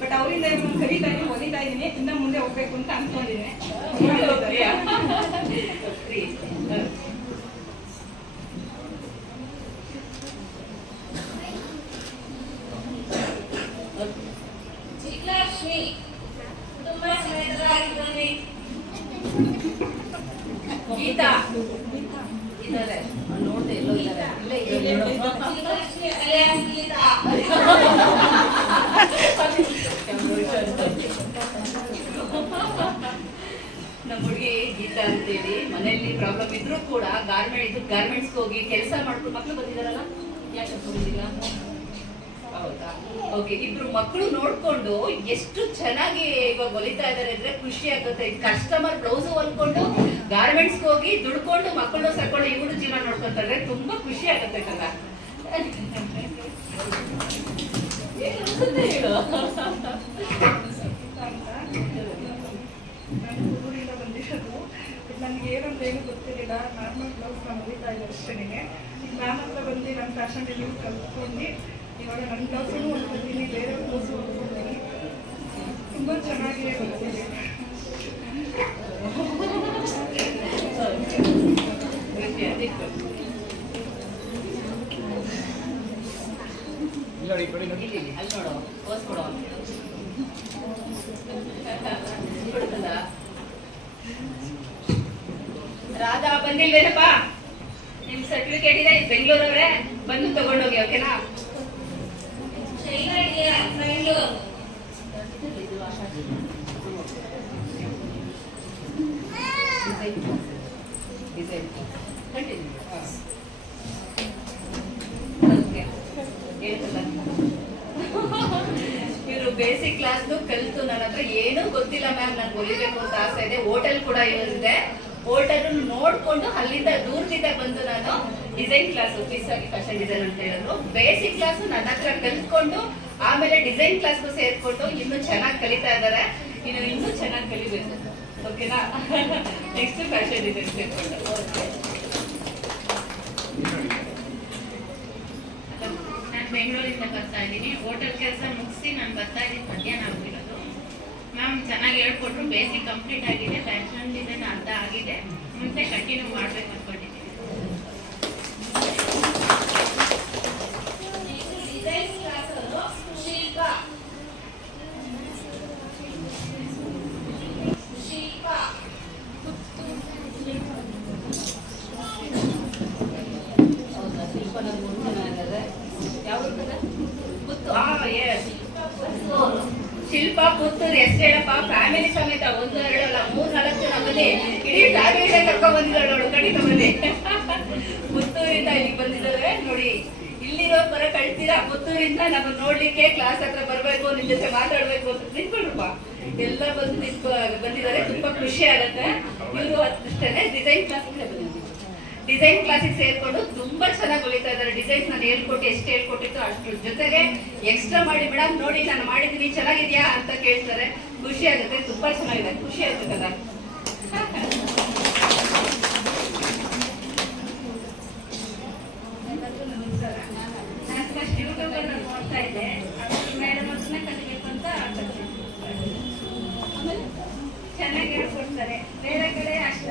D: ಬಟ್ ಅವರಿಂದ ನಾನು ಕಲಿತಾ ಇದ್ದೀನಿ ಓದಿತಾ ಇದ್ದೀನಿ ಇನ್ನ ಮುಂದೆ ಹೋಗ್ಬೇಕು ಅಂತ ಅನ್ಕೊಂಡಿದ್ದೀನಿ.
A: ಗೀತಾ. ಇದ್ದಾರೆ ನೋಡ್ದೆ ಎಲ್ಲೋ ಇದ್ದಾರೆ ಇಲ್ಲೇ ಇದ್ದಾರೆ ನೋಡು.
F: ಚಿಕ್ಕಲಕ್ಷ್ಮಿ ಅಲಿಯಾಸ್ ಗೀತಾ
A: ನಮ್ಮ ಹುಡುಗಿ ಹೇಳಿ ಮನೆಯಲ್ಲಿ ಪ್ರಾಬ್ಲಮ್ ಇದ್ರೂ ಕೂಡ ಗಾರ್ಮೆಂಟ್ ಇದು ಗಾರ್ಮೆಂಟ್ಸ್ ಹೋಗಿ ಕೆಲಸ ಮಾಡ್ಕೊಂಡು ಮಕ್ಳು ಬಂದಿದಾರಲ್ಲ ಯಾಕೆ ಹೌದಾ? ಓಕೆ ಇಬ್ರು ಮಕ್ಕಳು ನೋಡ್ಕೊಂಡು ಎಷ್ಟು ಚೆನ್ನಾಗಿ ಇವಾಗ ಹೊಲಿತಾ ಇದಾರೆ ಅಂದ್ರೆ ಖುಷಿ ಆಗುತ್ತೆ. ಕಸ್ಟಮರ್ ಬ್ಲೌಸ್ ಹೊಲ್ಕೊಂಡು ಗಾರ್ಮೆಂಟ್ಸ್ ಹೋಗಿ ದುಡ್ಕೊಂಡು ಮಕ್ಕಳು ಸರ್ಕೊಂಡು ಇವರು ಜೀವನ ನೋಡ್ಕೊಂತಾರೆ ತುಂಬಾ ಖುಷಿ ಆಗುತ್ತೆ ಕಲ್ಲ. ಹೇಳು
G: ನಾನು ಊರಿಂದ ಬಂದಿರೋದು ನನಗೆ ಏನಂತ ಏನು ಗೊತ್ತಿರಲಿಲ್ಲ. ನಾರ್ಮಲ್ ಬ್ಲೌಸ್ ನಾನು ಹೊಲಿತಾ ಇದ್ದೆ ಅಷ್ಟೇ ಈಗ ನಾನು ಹತ್ರ ಬಂದು ನನ್ನ ಫ್ಯಾಷನ್ ಡೆಲಿವರಿ ಕಲ್ತ್ಕೊಂಡು ಇವಾಗ ನನ್ನ ಬ್ಲೌಸನ್ನು ಹೊಲ್ಕೊತೀನಿ ಬೇರೆ ಬ್ಲೌಸು ಹೊಲ್ಕೊತೀನಿ ತುಂಬ ಚೆನ್ನಾಗಿ ಹೊಲ್ತೀನಿ
A: ಇಲ್ಲಿ, ಇಲ್ಲಿ, ಅಲ್ಲಿ ನೋಡು ಪೋಸ್ ಕೊಡು. ಕೊಡುತ್ತಲ್ಲ? ರಾಧಾ, ಬಂದಿಲ್ವೇನಪ್ಪ? ನಿಮ್ ಸರ್ಟಿಫಿಕೇಟ್ ಇದೆ ಬೆಂಗಳೂರವ್ರೆ. ಬಂದು ತಗೊಂಡೋಗಿ, ಓಕೆನಾ? ಇವರು ಬೇಸಿಕ್ ಕ್ಲಾಸ್ ಕಲಿತು ನನ್ನ ಹತ್ರ ಏನೂ ಗೊತ್ತಿಲ್ಲ ಮ್ಯಾಮ್. ನಾನು ಹೊಲಿಬೇಕು ಅಂತ ಆಸೆ ಇದೆ. ಹೋಟೆಲ್ ಕೂಡ ಇದೆ ಹೋಟೆಲ್ ನೋಡ್ಕೊಂಡು ಅಲ್ಲಿಂದ ದೂರದಿಂದ ಬಂದು ನಾನು ಡಿಸೈನ್ ಕ್ಲಾಸ್ ಫೀಸ್ ಆಗಿ ಫ್ಯಾಷನ್ ಡಿಸೈನ್ ಅಂತ ಹೇಳಿದ್ರು. ಬೇಸಿಕ್ ಕ್ಲಾಸ್ ನನ್ನ ಹತ್ರ ಕಲ್ತ್ಕೊಂಡು, ಆಮೇಲೆ ಡಿಸೈನ್ ಕ್ಲಾಸ್ಗೂ ಸೇರ್ಕೊಂಡು ಇನ್ನೂ ಚೆನ್ನಾಗಿ ಕಲಿತಾ ಇದ್ದಾರೆ. ಇನ್ನು ಇನ್ನೂ ಚೆನ್ನಾಗಿ ಕಲಿಬೇಕು. ಓಕೆನಾ ನೆಕ್ಸ್ಟ್ ಫ್ಯಾಷನ್ ಡಿಸೈನ್ ಸೇರ್ಕೊಂಡು.
C: ನಾನು ಬೆಂಗಳೂರಿಂದ ಬರ್ತಾ ಇದ್ದೀನಿ. ಹೋಟೆಲ್ ಕೆಲಸ ಮುಗಿಸಿ ನಾನು ಬರ್ತಾ ಇದ್ದೀನಿ ಮಧ್ಯಾಹ್ನ ಮ್ಯಾಮ್ ಚೆನ್ನಾಗಿ ಹೇಳ್ಕೊಟ್ರು. ಬೇಸಿಕ್ ಕಂಪ್ಲೀಟ್ ಆಗಿದೆ. ಫ್ಯಾಷನ್ ಡಿಸೈನ್ ಅರ್ಧ ಆಗಿದೆ. ಮುಂದೆ ಕಂಟಿನ್ಯೂ ಮಾಡ್ಬೇಕು ಅನ್ಕೊಂಡಿದ್ದೀನಿ
F: ಡಿಸೈನ್ ಕ್ಲಾಸ್ ಶಿಲ್ಪ ಶಿಲ್ಪ
A: ಹೌದಾ ಶಿಲ್ಪ ನನ್ನ ಮೂರು ಜನ ಇದ್ದಾರೆ ಯಾವ ಪುತ್ತು ಆ ಎಸ್ ಶಿಲ್ಪ ಪುತ್ತೂರು ಎಸ್ ಹೇಳಪ್ಪ ಫ್ಯಾಮಿಲಿ ಸಮೇತ ಒಂದು ಎರಡು ಅಲ್ಲ ಮೂರ್, ನಾಲ್ಕು ಜನ ಮನೆ ಇಡೀ ಫ್ಯಾಮಿಲಿ ಕರ್ಕೊಂಡ್ ಬಂದಿದ್ದಾರೆ ನೋಡು ಕಡಿತ ಬಂದಿ. ಪುತ್ತೂರಿಂದ ಇಲ್ಲಿಗೆ ಬಂದಿದ್ದಾರೆ. ನೋಡಿ ಇಲ್ಲಿರೋ ಬರ ಕಳ್ತೀರಾ? ಪುತ್ತೂರಿಂದ ನಮ್ಮ ನೋಡ್ಲಿಕ್ಕೆ ಕ್ಲಾಸ್ ಹತ್ರ ಬರ್ಬೇಕು ನಿಮ್ ಜೊತೆ ಮಾತಾಡ್ಬೇಕು ಅಂತ ನಿಂತ್ಕೊಂಡ್ರಪ್ಪ. ಎಲ್ಲ ಬಂದು ನಿಂತ್ಕೊ ಬಂದಿದ್ದಾರೆ. ತುಂಬಾ ಖುಷಿ ಆಗತ್ತೆ. ಇವರು ಅಷ್ಟೇ ಡಿಸೈನ್ ಕ್ಲಾಸ್ ಡಿಸೈನ್ ಕ್ಲಾಸಿಗೆ ಸೇರ್ಕೊಂಡು ತುಂಬಾ ಚೆನ್ನಾಗಿ ಹೊಲಿತಾ ಇದ್ದಾರೆ. ಡಿಸೈನ್ಸ್ ನಾನು ಹೇಳ್ಕೊಟ್ಟು ಎಷ್ಟು ಹೇಳ್ಕೊಟ್ಟಿತ್ತು ಅಷ್ಟು ಜೊತೆಗೆ ಎಕ್ಸ್ಟ್ರಾ ಮಾಡಿ ಮೇಡಮ್ ನೋಡಿ, ನಾನು ಮಾಡಿದ್ದೀನಿ. ಚೆನ್ನಾಗಿದ್ಯಾ? ಅಂತ ಕೇಳ್ತಾರೆ. ಖುಷಿ ಆಗುತ್ತೆ. ತುಂಬಾ ಚೆನ್ನಾಗಿದೆ. ಖುಷಿ
H: ಬೇರೆ ಕಡೆ ಅಷ್ಟೇ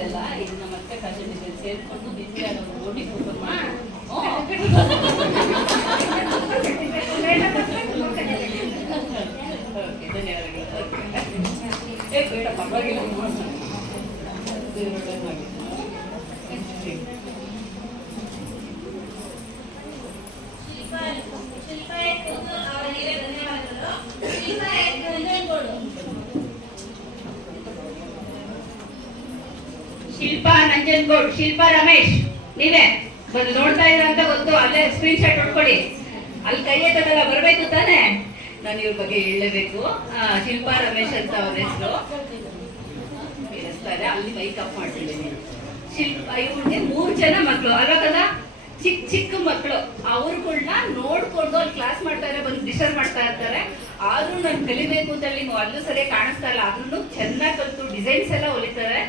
H: ಅಲ್ಲ ಇದು ನಮ್ಮ ಅತ್ತೆ ಫ್ಯಾಷನ್ ಡಿಸೈನ್
F: ಸೇರ್ಕೊಂಡು ಬಿಸಿ ಆಗೋದು ಓಡಿ ಧನ್ಯವಾದಗಳು. ಶಿಲ್ಪಾ ನಂಜನಗೌಡ್
A: ಶಿಲ್ಪಾ ರಮೇಶ್, ನೀವೇ ಬಂದು ನೋಡ್ತಾ ಇದ್ರ ಅಂತ ಗೊತ್ತು. ಅಲ್ಲೇ ಸ್ಕ್ರೀನ್ ಶಾಟ್ ಹೊಡ್ಕೊಳ್ಳಿ. ಅಲ್ಲಿ ಕೈ ಎತ್ತದಲ್ಲ ಬರ್ಬೇಕು ತಾನೆ? ನಾನು ಇವ್ರ ಬಗ್ಗೆ ಹೇಳಲೇಬೇಕು. ಶಿಲ್ಪ ರಮೇಶ್ ಅಂತ ಅವ್ರ ಹೆಸರು. ಅಲ್ಲಿ ಮೈ ಕಪ್ ಮಾಡ್ತಿದ್ದೀನಿ ಶಿಲ್ಪ, ಇವ್ರಿಗೆ ಮೂರ್ ಜನ ಮಕ್ಕಳು ಅಲ್ವಾ ಕದ ಚಿಕ್ಕ ಚಿಕ್ಕ ಮಕ್ಕಳು ಅವ್ರುಗಳ್ನ ನೋಡ್ಕೊಂಡು ಅಲ್ಲಿ ಕ್ಲಾಸ್ ಮಾಡ್ತಾರೆ ಬಂದು ಡಿಸ್ಟರ್ಬ್ ಮಾಡ್ತಾ ಇರ್ತಾರೆ. ಆದ್ರೂ ನಾನು ಕಲಿಬೇಕು ಅಂತ ಹೇಳಿ ಅಲ್ಲೂ ಸರಿಯಾಗಿ ಕಾಣಿಸ್ತಾ ಇಲ್ಲ. ಆದ್ರೂ ಚೆನ್ನಾಗಿ ಕಲಿತು ಡಿಸೈನ್ಸ್ ಎಲ್ಲ ಹೊಲಿತಾರೆ.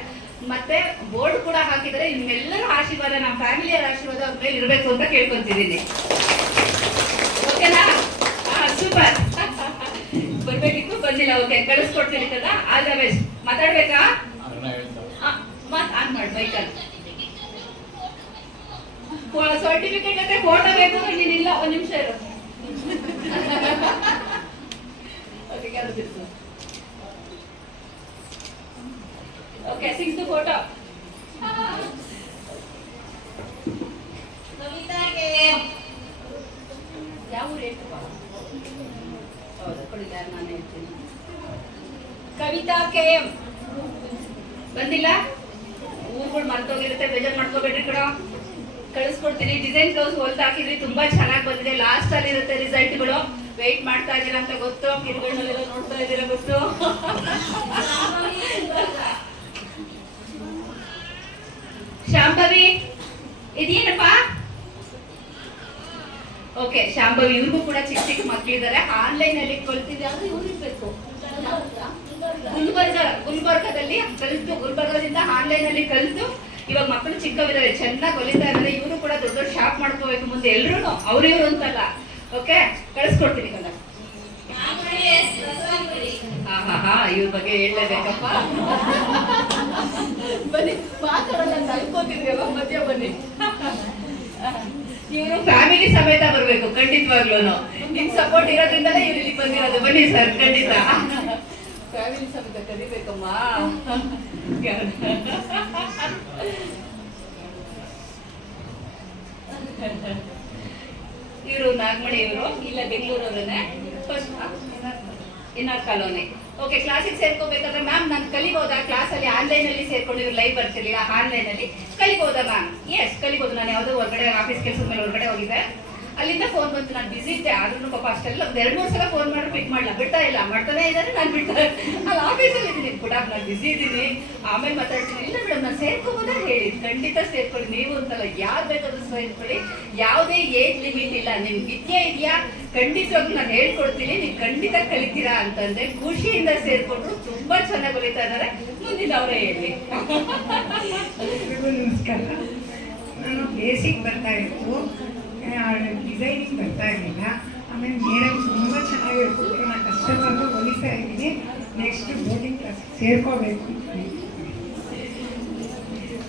A: ಮತ್ತೆ ಬೋರ್ಡ್ ಕೂಡ ಹಾಕಿದ್ರೆ ನಿಮ್ಮೆಲ್ಲರ ಆಶೀರ್ವಾದ ನಮ್ಮ ಫ್ಯಾಮಿಲಿಯರ ಆಶೀರ್ವಾದ ಅವ್ರ ಮೇಲೆ ಇರಬೇಕು ಅಂತ ಕೇಳ್ಕೊಂತಿದ್ದೀನಿ. ಓಕೆನಾ ಹಾ ಸೂಪರ್ ಬರ್ಬೇಕಿತ್ತು ಬಂದಿಲ್ಲ. ಓಕೆ ಕಳಿಸ್ಕೊಡ್ತೀನಿ ಕದ ಆಲ್ ದ ಬೆಸ್ಟ್ ಮಾತಾಡ್ಬೇಕಾ? ಮತ್ ಆನ್ ಮಾಡಿ ಬೈಕಲ್ ಸರ್ಟಿಫಿಕೇಟ್ ಮತ್ತೆ ಫೋಟೋ ಬೇಕು ನೀನಿಲ್ಲ ಒಂದ್ ನಿಮಿಷ ಇರು. ಓಕೆ ಓಕೆ ಸಿಕ್ಸ್ ಫೋಟೋ
H: ಯಾವ ನಾನು ಹೇಳ್ತೀನಿ. Kavitha K M.
A: ಬಂದಿಲ್ಲ? ಊರುಗಳು ಮರ್ತೋಗಿರುತ್ತೆ ಬೇಜಾರ್ ಮಾಡ್ಕೋಬೇಡ್ರಿ ಕಣ. ಕಳಿಸ್ಕೊಡ್ತೀನಿ. ಡಿಸೈನ್ ಕ್ಲೋಸ್ ಹೊಲ್ದು ಹಾಕಿದ್ರಿ ತುಂಬಾ ಚೆನ್ನಾಗಿ ಬಂದಿದೆ. ಲಾಸ್ಟ್ ಅಲ್ಲಿ ಇರುತ್ತೆ ರಿಸಲ್ಟ್ಗಳು ವೆಯ್ಟ್ ಮಾಡ್ತಾ ಇದ್ದೀರಾ ಅಂತ ಗೊತ್ತು. ಕಿರುಗಳನ್ನೆಲ್ಲ ನೋಡ್ತಾ ಇದ್ದೀರಾ ಗೊತ್ತು? ಶಾಂಭವಿ ಇದೇನಪ್ಪ? ಓಕೆ ಶಾಂಭವಿ ಇವ್ರಿಗೂ ಕೂಡ ಚಿಕ್ಕ ಚಿಕ್ಕ ಮಕ್ಕಳಿದ್ದಾರೆ ಆನ್ಲೈನ್ ಅಲ್ಲಿ ಕಲ್ತಿದ್ದೆ ಅಂದ್ರೆ ಇವ್ರಿರ್ಬೇಕು ಗುಲ್ಬರ್ಗ ಗುಲ್ಬರ್ಗದಲ್ಲಿ ಕಲಿತು ಗುಲ್ಬರ್ಗದಿಂದ ಆನ್ಲೈನ್ ಅಲ್ಲಿ ಕಲಿತು ಇವಾಗ ಮಕ್ಕಳು ಚಿಕ್ಕವಿದ್ದಾರೆ ಚೆನ್ನಾಗಿ ಹೊಲಿತಾ ಇದ್ದಾರೆ. ಇವರು ಕೂಡ ದೊಡ್ಡ ದೊಡ್ಡ ಶಾಪ್ ಮಾಡ್ಕೋಬೇಕು ಮುಂದೆ ಎಲ್ರು ಅವ್ರು ಇವ್ರು ಅಂತಲ್ಲ. ಓಕೆ ಕಳಿಸ್ಕೊಡ್ತೀನಿ
F: ಕಲ್ಲ
A: ಹಾ ಹಾ ಹಾ ಇವ್ರ ಬಗ್ಗೆ ಹೇಳಲೇಬೇಕಪ್ಪ.
H: ಬನ್ನಿ ಮಾತಾಡೋಣ ಅಂತ ಅನ್ಕೋತಿದ್ರಿ ಅವಾಗ ಮಧ್ಯ ಬನ್ನಿ.
A: ಇವರು ಫ್ಯಾಮಿಲಿ ಸಮೇತ ಬರ್ಬೇಕು ಖಂಡಿತವಾಗ್ಲೂ ನಿಮ್ ಸಪೋರ್ಟ್ ಇರೋದ್ರಿಂದಲೇ ಇವ್ರು ಇಲ್ಲಿ ಬಂದಿರೋದು. ಬನ್ನಿ ಸರ್ ಖಂಡಿತ.
H: ಫ್ಯಾಮಿಲಿ ಸಮೇತ ಕರಿಬೇಕಮ್ಮ.
A: ಇವರು ನಾಗಮಣಿ ಇವರು ಇಲ್ಲ ಬೆಂಗಳೂರವರೇ ಫಸ್ಟ್ ಇನ್ನಾರ್ ಕಾಲೋನಿ ಓಕೆ ಕ್ಲಾಸಿಗೆ ಸೇರ್ಕೋಬೇಕಾದ್ರೆ ಮ್ಯಾಮ್ ನಾನು ಕಲಿಬಹುದಾ ಕ್ಲಾಸಲ್ಲಿ ಆನ್ಲೈನ್ ಅಲ್ಲಿ ಸೇರ್ಕೊಂಡು ಇವ್ರು ಲೈವ್ ಬರ್ತಿರ್ಲಿಲ್ಲ ಆನ್ಲೈನ್ ಅಲ್ಲಿ ಕಲಿಬಹುದಾ ಮ್ಯಾಮ್ ಎಸ್ ಕಲಿಬಹುದು ನಾನು ಯಾವುದೋ ಹೊರಗಡೆ ಆಫೀಸ್ ಕೆಲಸದ ಮೇಲೆ ಹೊರಗಡೆ ಹೋಗಿದ್ದೆ. ಅಲ್ಲಿಂದ ಫೋನ್ ಬಂತು. ನಾನು ಬಿಸಿ ಇದ್ದೆ. ಆದ್ರೂ ಪಾಪ ಅಷ್ಟೆಲ್ಲ ಒಂದ್ ಎರಡ್ ಮೂರ್ ಸಲ ಫೋನ್ ಮಾಡಿ ಪಿಕ್ ಮಾಡಲ್ಲ ಬಿಡ್ತಾ ಇಲ್ಲ. ಮಾಡ್ತಾನೆ ಇದ್ದಾರೆ, ನಾನು ಬಿಡ್ತಾ ಅಲ್ಲಿ ಆಫೀಸಲ್ಲಿ ಇದ್ದೀನಿ. ಕೂಡ ನಾನು ಬಿಸಿ ಇದ್ದೀನಿ. ಆಮೇಲೆ ಮಾತಾಡ್ತೀನಿ. ಇಲ್ಲ ಮೇಡಮ್ ನಾನು ಸೇರ್ಕೋಬೋದಾ ಹೇಳಿ ಖಂಡಿತ ಸೇರ್ಕೊಳ್ಳಿ. ನೀವು ಅಂತಲ್ಲ, ಯಾರು ಬೇಕಾದ್ರೂ ಸೇರ್ಕೊಳ್ಳಿ. ಯಾವುದೇ ಏಜ್ ಲಿಮಿಟ್ ಇಲ್ಲ. ನಿಮ್ಗೆ ವಿದ್ಯೆ ಇದೆಯಾ? ಖಂಡಿತವಾಗ್ಲೂ ನಾನು ಹೇಳ್ಕೊಡ್ತೀನಿ. ನೀವು ಖಂಡಿತ ಕಲಿತೀರಾ ಅಂತಂದ್ರೆ ಖುಷಿಯಿಂದ ಸೇರ್ಕೊಂಡ್ರು ತುಂಬಾ ಚೆನ್ನಾಗಿ ಕಲಿತಾ ಇದ್ದಾರೆ ಮುಂದಿನ ಅವರೇ ಹೇಳಿ.
I: ನಮಸ್ಕಾರ. ನಾನು ಬೇಸಿಗೆ ಬರ್ತಾ ಇತ್ತು. ಡಿಸೈನಿಂಗ್ ಬರ್ತಾ ಇರಲಿಲ್ಲ. ಆಮೇಲೆ ಮೇಡಮ್ ತುಂಬ ಚೆನ್ನಾಗಿ ಹೇಳ್ಕೊಟ್ರು. ನಾನು ಕಷ್ಟವಾಗಿ ಹೊಲಿತಾ ಇದ್ದೀನಿ. ನೆಕ್ಸ್ಟ್ ಬೋರ್ಡಿಂಗ್ ಕ್ಲಾಸ್ ಸೇರ್ಕೋಬೇಕು.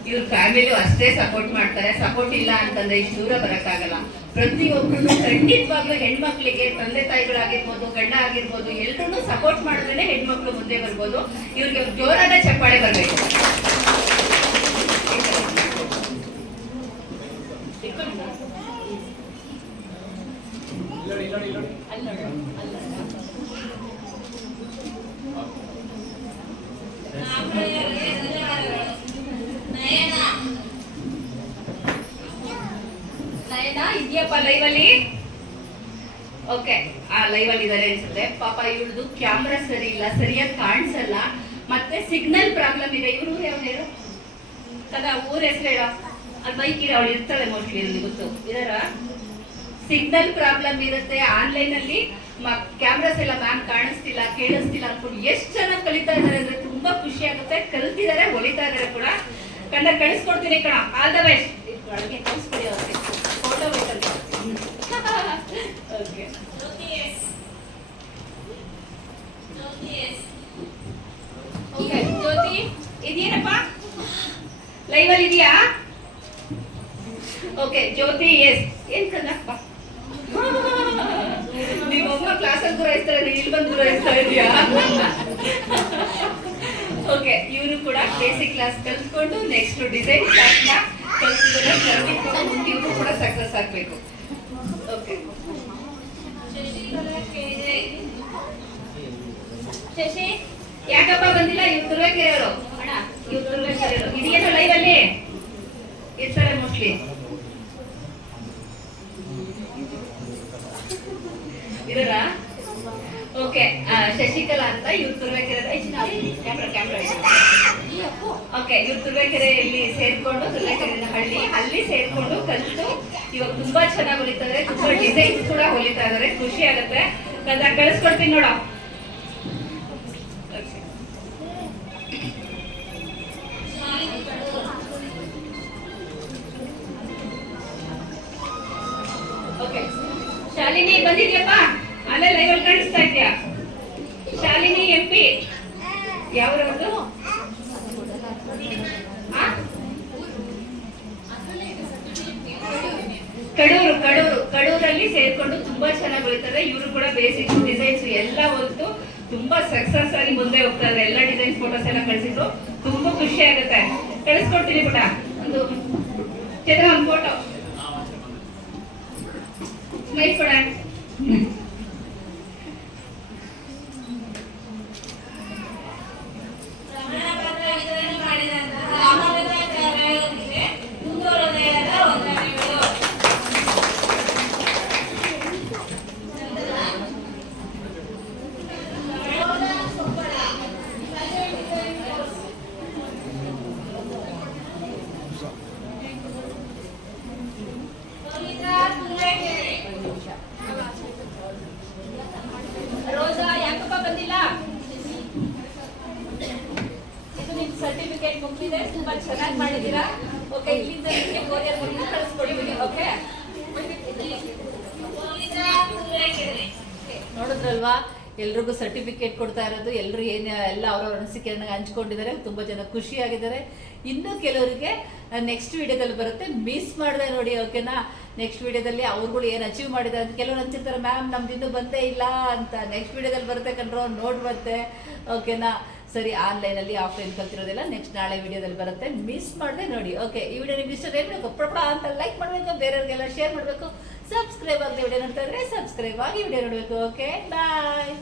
A: ಇವ್ರ ಫ್ಯಾಮಿಲಿ ಅಷ್ಟೇ ಸಪೋರ್ಟ್ ಮಾಡ್ತಾರೆ. ಸಪೋರ್ಟ್ ಇಲ್ಲ ಅಂತಂದ್ರೆ ಇಷ್ಟು ದೂರ ಬರೋಕ್ಕಾಗಲ್ಲ. ಪ್ರತಿಯೊಬ್ಬರು ಖಂಡಿತವಾಗ್ಲೂ ಹೆಣ್ಮಕ್ಳಿಗೆ ತಂದೆ ತಾಯಿಗಳಾಗಿರ್ಬೋದು, ಗಂಡ ಆಗಿರ್ಬೋದು ಎಲ್ರೂ ಸಪೋರ್ಟ್ ಮಾಡಿದ್ರೆ ಹೆಣ್ಮಕ್ಳು ಮುಂದೆ ಬರ್ಬೋದು. ಇವ್ರಿಗೆ ಜೋರಾದ ಚಪ್ಪಾಳೆ ಬರ್ಬೇಕು
F: ನಾಗಮಣಿಯವರಿಗೆ ಧನ್ಯವಾದಗಳು ನಯನ
A: ನಯನ ಇದೆಯಪ್ಪ ಲೈವ್ ಅಲ್ಲಿ ಓಕೆ ಆ ಲೈವ್ ಅಲ್ಲಿ ಇದಾರೆ ಅನ್ಸುತ್ತೆ. ಪಾಪ ಇವ್ರದ್ದು ಕ್ಯಾಮ್ರಾ ಸರಿ ಇಲ್ಲ ಸರಿಯಾಗಿ ಕಾಣಿಸಲ್ಲ. ಮತ್ತೆ ಸಿಗ್ನಲ್ ಪ್ರಾಬ್ಲಮ್ ಇದೆ. ಇವ್ರು ಯಾವ್ದು ಹೇಳು? ಕದಾ ಊರ ಹೆಸರು ಹೇಳೋ. ಅಲ್ಲಿ ಬೈಕ್ ಇರೋ ಅವಳು ಇರ್ತಾಳೆ ಮೋಸ್ಟ್ಲಿ ನನಗೆ ಗೊತ್ತು. ಇದರ? ಸಿಗ್ನಲ್ ಪ್ರಾಬ್ಲಮ್ ಇರುತ್ತೆ ಆನ್ಲೈನ್ ಅಲ್ಲಿ. ಕ್ಯಾಮ್ರಾಸ್ ಎಲ್ಲ ಮ್ಯಾಮ್ ಕಾಣಿಸ್ತಿಲ್ಲ ಕೇಳಿಸ್ತಿಲ್ಲ ಅನ್ಕೊಂಡು ಎಷ್ಟು ಚೆನ್ನಾಗಿ ಕಲಿತಾ ಇದಾರೆ ಅಂದ್ರೆ ತುಂಬಾ ಖುಷಿ ಆಗುತ್ತೆ. ಕಲ್ತಿದ್ದಾರೆ ಹೊಲಿತಾ ಇದಾರೆ ಕೂಡ. ಕಣ್ಣ ಕಳಿಸ್ಕೊಡ್ತೀನಿ ಕಣ. ಆಲ್ ದ ಬೆಸ್ಟ್ ಒಳಗೆ ಕಳಿಸ್ಕೊಡಿ ಅವ್ರಿಗೆ. ಫೋಟೋ ಬೇಕಂತ. Okay
F: Jyothi S Jyothi S
A: okay, Jyothi, ಇದೇನಪ್ಪ? ಲೈವ್ ಅಲ್ಲಿ ಇದೆಯಾ? ಓಕೆ, ಜ್ಯೋತಿ ಎಸ್ ಏನ್ ಕಣ್ಣಪ್ಪ? ನೀವೊಬ್ಬ ಕ್ಲಾಸಲ್ಲಿ ಗುರಾಯಿಸ್ತಾರೆ ನೀವು ಇಲ್ಲಿ ಬಂದು ಗುರಾಯಿಸ್ತಾ ಇದೀಯಾ? ಓಕೆ ಇವರು ಕೂಡ ಬೇಸಿಕ್ ಕ್ಲಾಸ್ ಕಲ್ತ್ಕೊಂಡು ನೆಕ್ಸ್ಟ್ ಡಿಸೈನ್ ಕ್ಲಾಸ್ನ ಕಲ್ತ್ಕೊಂಡು ಮುಂದೆ ಕೂಡ ಸಕ್ಸಸ್ ಆಗಬೇಕು. ಓಕೆ. ಶಶಿ, ಯಾಕಪ್ಪ ಬಂದಿಲ್ಲ? ಇವ್ರು ತುರ್ಬೇಕಿರೋರು ಅಣ್ಣ, ಇವ್ರು ತುರುವೇಕೆರೆಯವರು. ಇದೆಯೇನೋ ಲೈವ್ ಅಲ್ಲಿ? ಇರ್ತಾರೆ ಮೋಸ್ಟ್ಲಿ ಇದರ ಓಕೆ ಶಶಿಕಲಾ ಅಂತ ಇವ್ರು ತುರುವೇಕೆರೆ ಕ್ಯಾಮ್ರಾ ಕ್ಯಾಮ್ರಾ ಓಕೆ ಇವ್ರು ತುರ್ಬೇಕೆರೆಯಲ್ಲಿ ಸೇರ್ಕೊಂಡು ತುರ್ಬೇಕೆರೆಯಿಂದ ಹಳ್ಳಿ, ಅಲ್ಲಿ ಸೇರ್ಕೊಂಡು ಕಲಿತು ಇವಾಗ ತುಂಬಾ ಚೆನ್ನಾಗಿ ಹೊಲಿತಾರೆ ತುಂಬಾ ಡಿಸೈನ್ಸ್ ಕೂಡ ಹೊಲಿತಾ ಇದಾರೆ. ಖುಷಿ ಆಗುತ್ತೆ. ಕಳಿಸ್ಕೊಡ್ತೀನಿ ನೋಡೋ. ಶಾಲಿನಿ ಬಂದಿದ್ಯಪ್ಪ? ಅಲ್ಲೇ ಅಲ್ಲಿ ಕಾಣಿಸ್ತಾ ಇದ್ಯಾ? Shalini M P? ಯಾವ್ರ? ಕಡೂರು ಕಡೂರು. ಕಡೂರಲ್ಲಿ ಸೇರ್ಕೊಂಡು ತುಂಬಾ ಚೆನ್ನಾಗಿ ಬೆಳಿತಾರೆ. ಇವರು ಕೂಡ ಬೇಸಿಕ್ಸ್ ಡಿಸೈನ್ಸ್ ಎಲ್ಲ ಹೊತ್ತು ತುಂಬಾ ಸಕ್ಸಸ್ ಆಗಿ ಮುಂದೆ ಹೋಗ್ತಾ ಇದ್ದಾರೆ ಎಲ್ಲ ಡಿಸೈನ್ಸ್ ಫೋಟೋಸ್ ಎಲ್ಲ ಕಳಿಸಿದ್ರು. ತುಂಬಾ ಖುಷಿ ಆಗುತ್ತೆ. ಕಳಿಸ್ಕೊಡ್ತೀನಿ ಪುಟ. ಒಂದು ಚಿತ್ರ ಒಂದು ಫೋಟೋ ಸ್ಮೈಲ್ ಕೊಡ
F: ಪ್ರಮಾಣ ಪತ್ರ ವಿತರಣೆ ಮಾಡಿದಂತಹ ಆಮೋದಕ ಕಾರ್ಯಗಳಿಗೆ ಮುಂದುವರೆದ ವಂದನೆಗಳು
A: ರೋಜಾ ಯಾಕಪ್ಪ ಬಂದಿಲ್ಲ ಇದು ನಿಮ್ ಸರ್ಟಿಫಿಕೇಟ್ ಮುಗಿದಿದೆ ತುಂಬಾ ಚೆನ್ನಾಗಿ ಮಾಡಿದೀರಾ ಓಕೆ ಇಲ್ಲಿಂದ ನಿಮಗೆ ಕೊರಿಯರ್ ಮೂಲಕ ಕಳಿಸ್ಕೊಡ್ತೀನಿ ಓಕೆ ನೋಡಿದ್ರಲ್ವಾ ಎಲ್ರಿಗೂ ಸರ್ಟಿಫಿಕೇಟ್ ಕೊಡ್ತಾ ಇರೋದು. ಎಲ್ಲರೂ ಏನು, ಎಲ್ಲ ಅವರವ್ರ ಅನಿಸಿಕೆಯನ್ನು ಹಂಚ್ಕೊಂಡಿದ್ದಾರೆ. ತುಂಬ ಜನ ಖುಷಿಯಾಗಿದ್ದಾರೆ. ಇನ್ನೂ ಕೆಲವರಿಗೆ ನೆಕ್ಸ್ಟ್ ವಿಡಿಯೋದಲ್ಲಿ ಬರುತ್ತೆ. ಮಿಸ್ ಮಾಡಿದೆ ನೋಡಿ ಓಕೆನಾ ನೆಕ್ಸ್ಟ್ ವಿಡಿಯೋದಲ್ಲಿ ಅವ್ರುಗಳು ಏನು ಅಚೀವ್ ಮಾಡಿದ್ದಾರೆ ಅಂತ ಕೆಲವರು ಅನ್ಸಿರ್ತಾರೆ ಮ್ಯಾಮ್ ನಮ್ದು ಇನ್ನೂ ಬಂದೇ ಇಲ್ಲ ಅಂತ. ನೆಕ್ಸ್ಟ್ ವಿಡಿಯೋದಲ್ಲಿ ಬರುತ್ತೆ ಕಣ್ರೋ ನೋಡಿ ಓಕೆನಾ ಸರಿ ಆನ್ಲೈನಲ್ಲಿ ಆಫ್ಲೈನ್ ಕಲ್ತಿರೋದಿಲ್ಲ. ನೆಕ್ಸ್ಟ್ ನಾಳೆ ವಿಡಿಯೋದಲ್ಲಿ ಬರುತ್ತೆ. ಮಿಸ್ ಮಾಡಿದೆ ನೋಡಿ ಓಕೆ ಈ ವಿಡಿಯೋ ನಿಮ್ಗೆ ಇಷ್ಟ ಏನು ಪ್ರಪಡ ಅಂತ ಲೈಕ್ ಮಾಡಬೇಕು, ಬೇರೆಯವ್ರಿಗೆಲ್ಲ ಶೇರ್ ಮಾಡಬೇಕು. ಸಬ್ಸ್ಕ್ರೈಬ್ ಆಗದೆ ವಿಡಿಯೋ ನೋಡ್ತಾ ಇದ್ರೆ ಸಬ್ಸ್ಕ್ರೈಬ್ ಆಗಿ ವಿಡಿಯೋ ನೋಡಬೇಕು ಓಕೆ ಬಾಯ್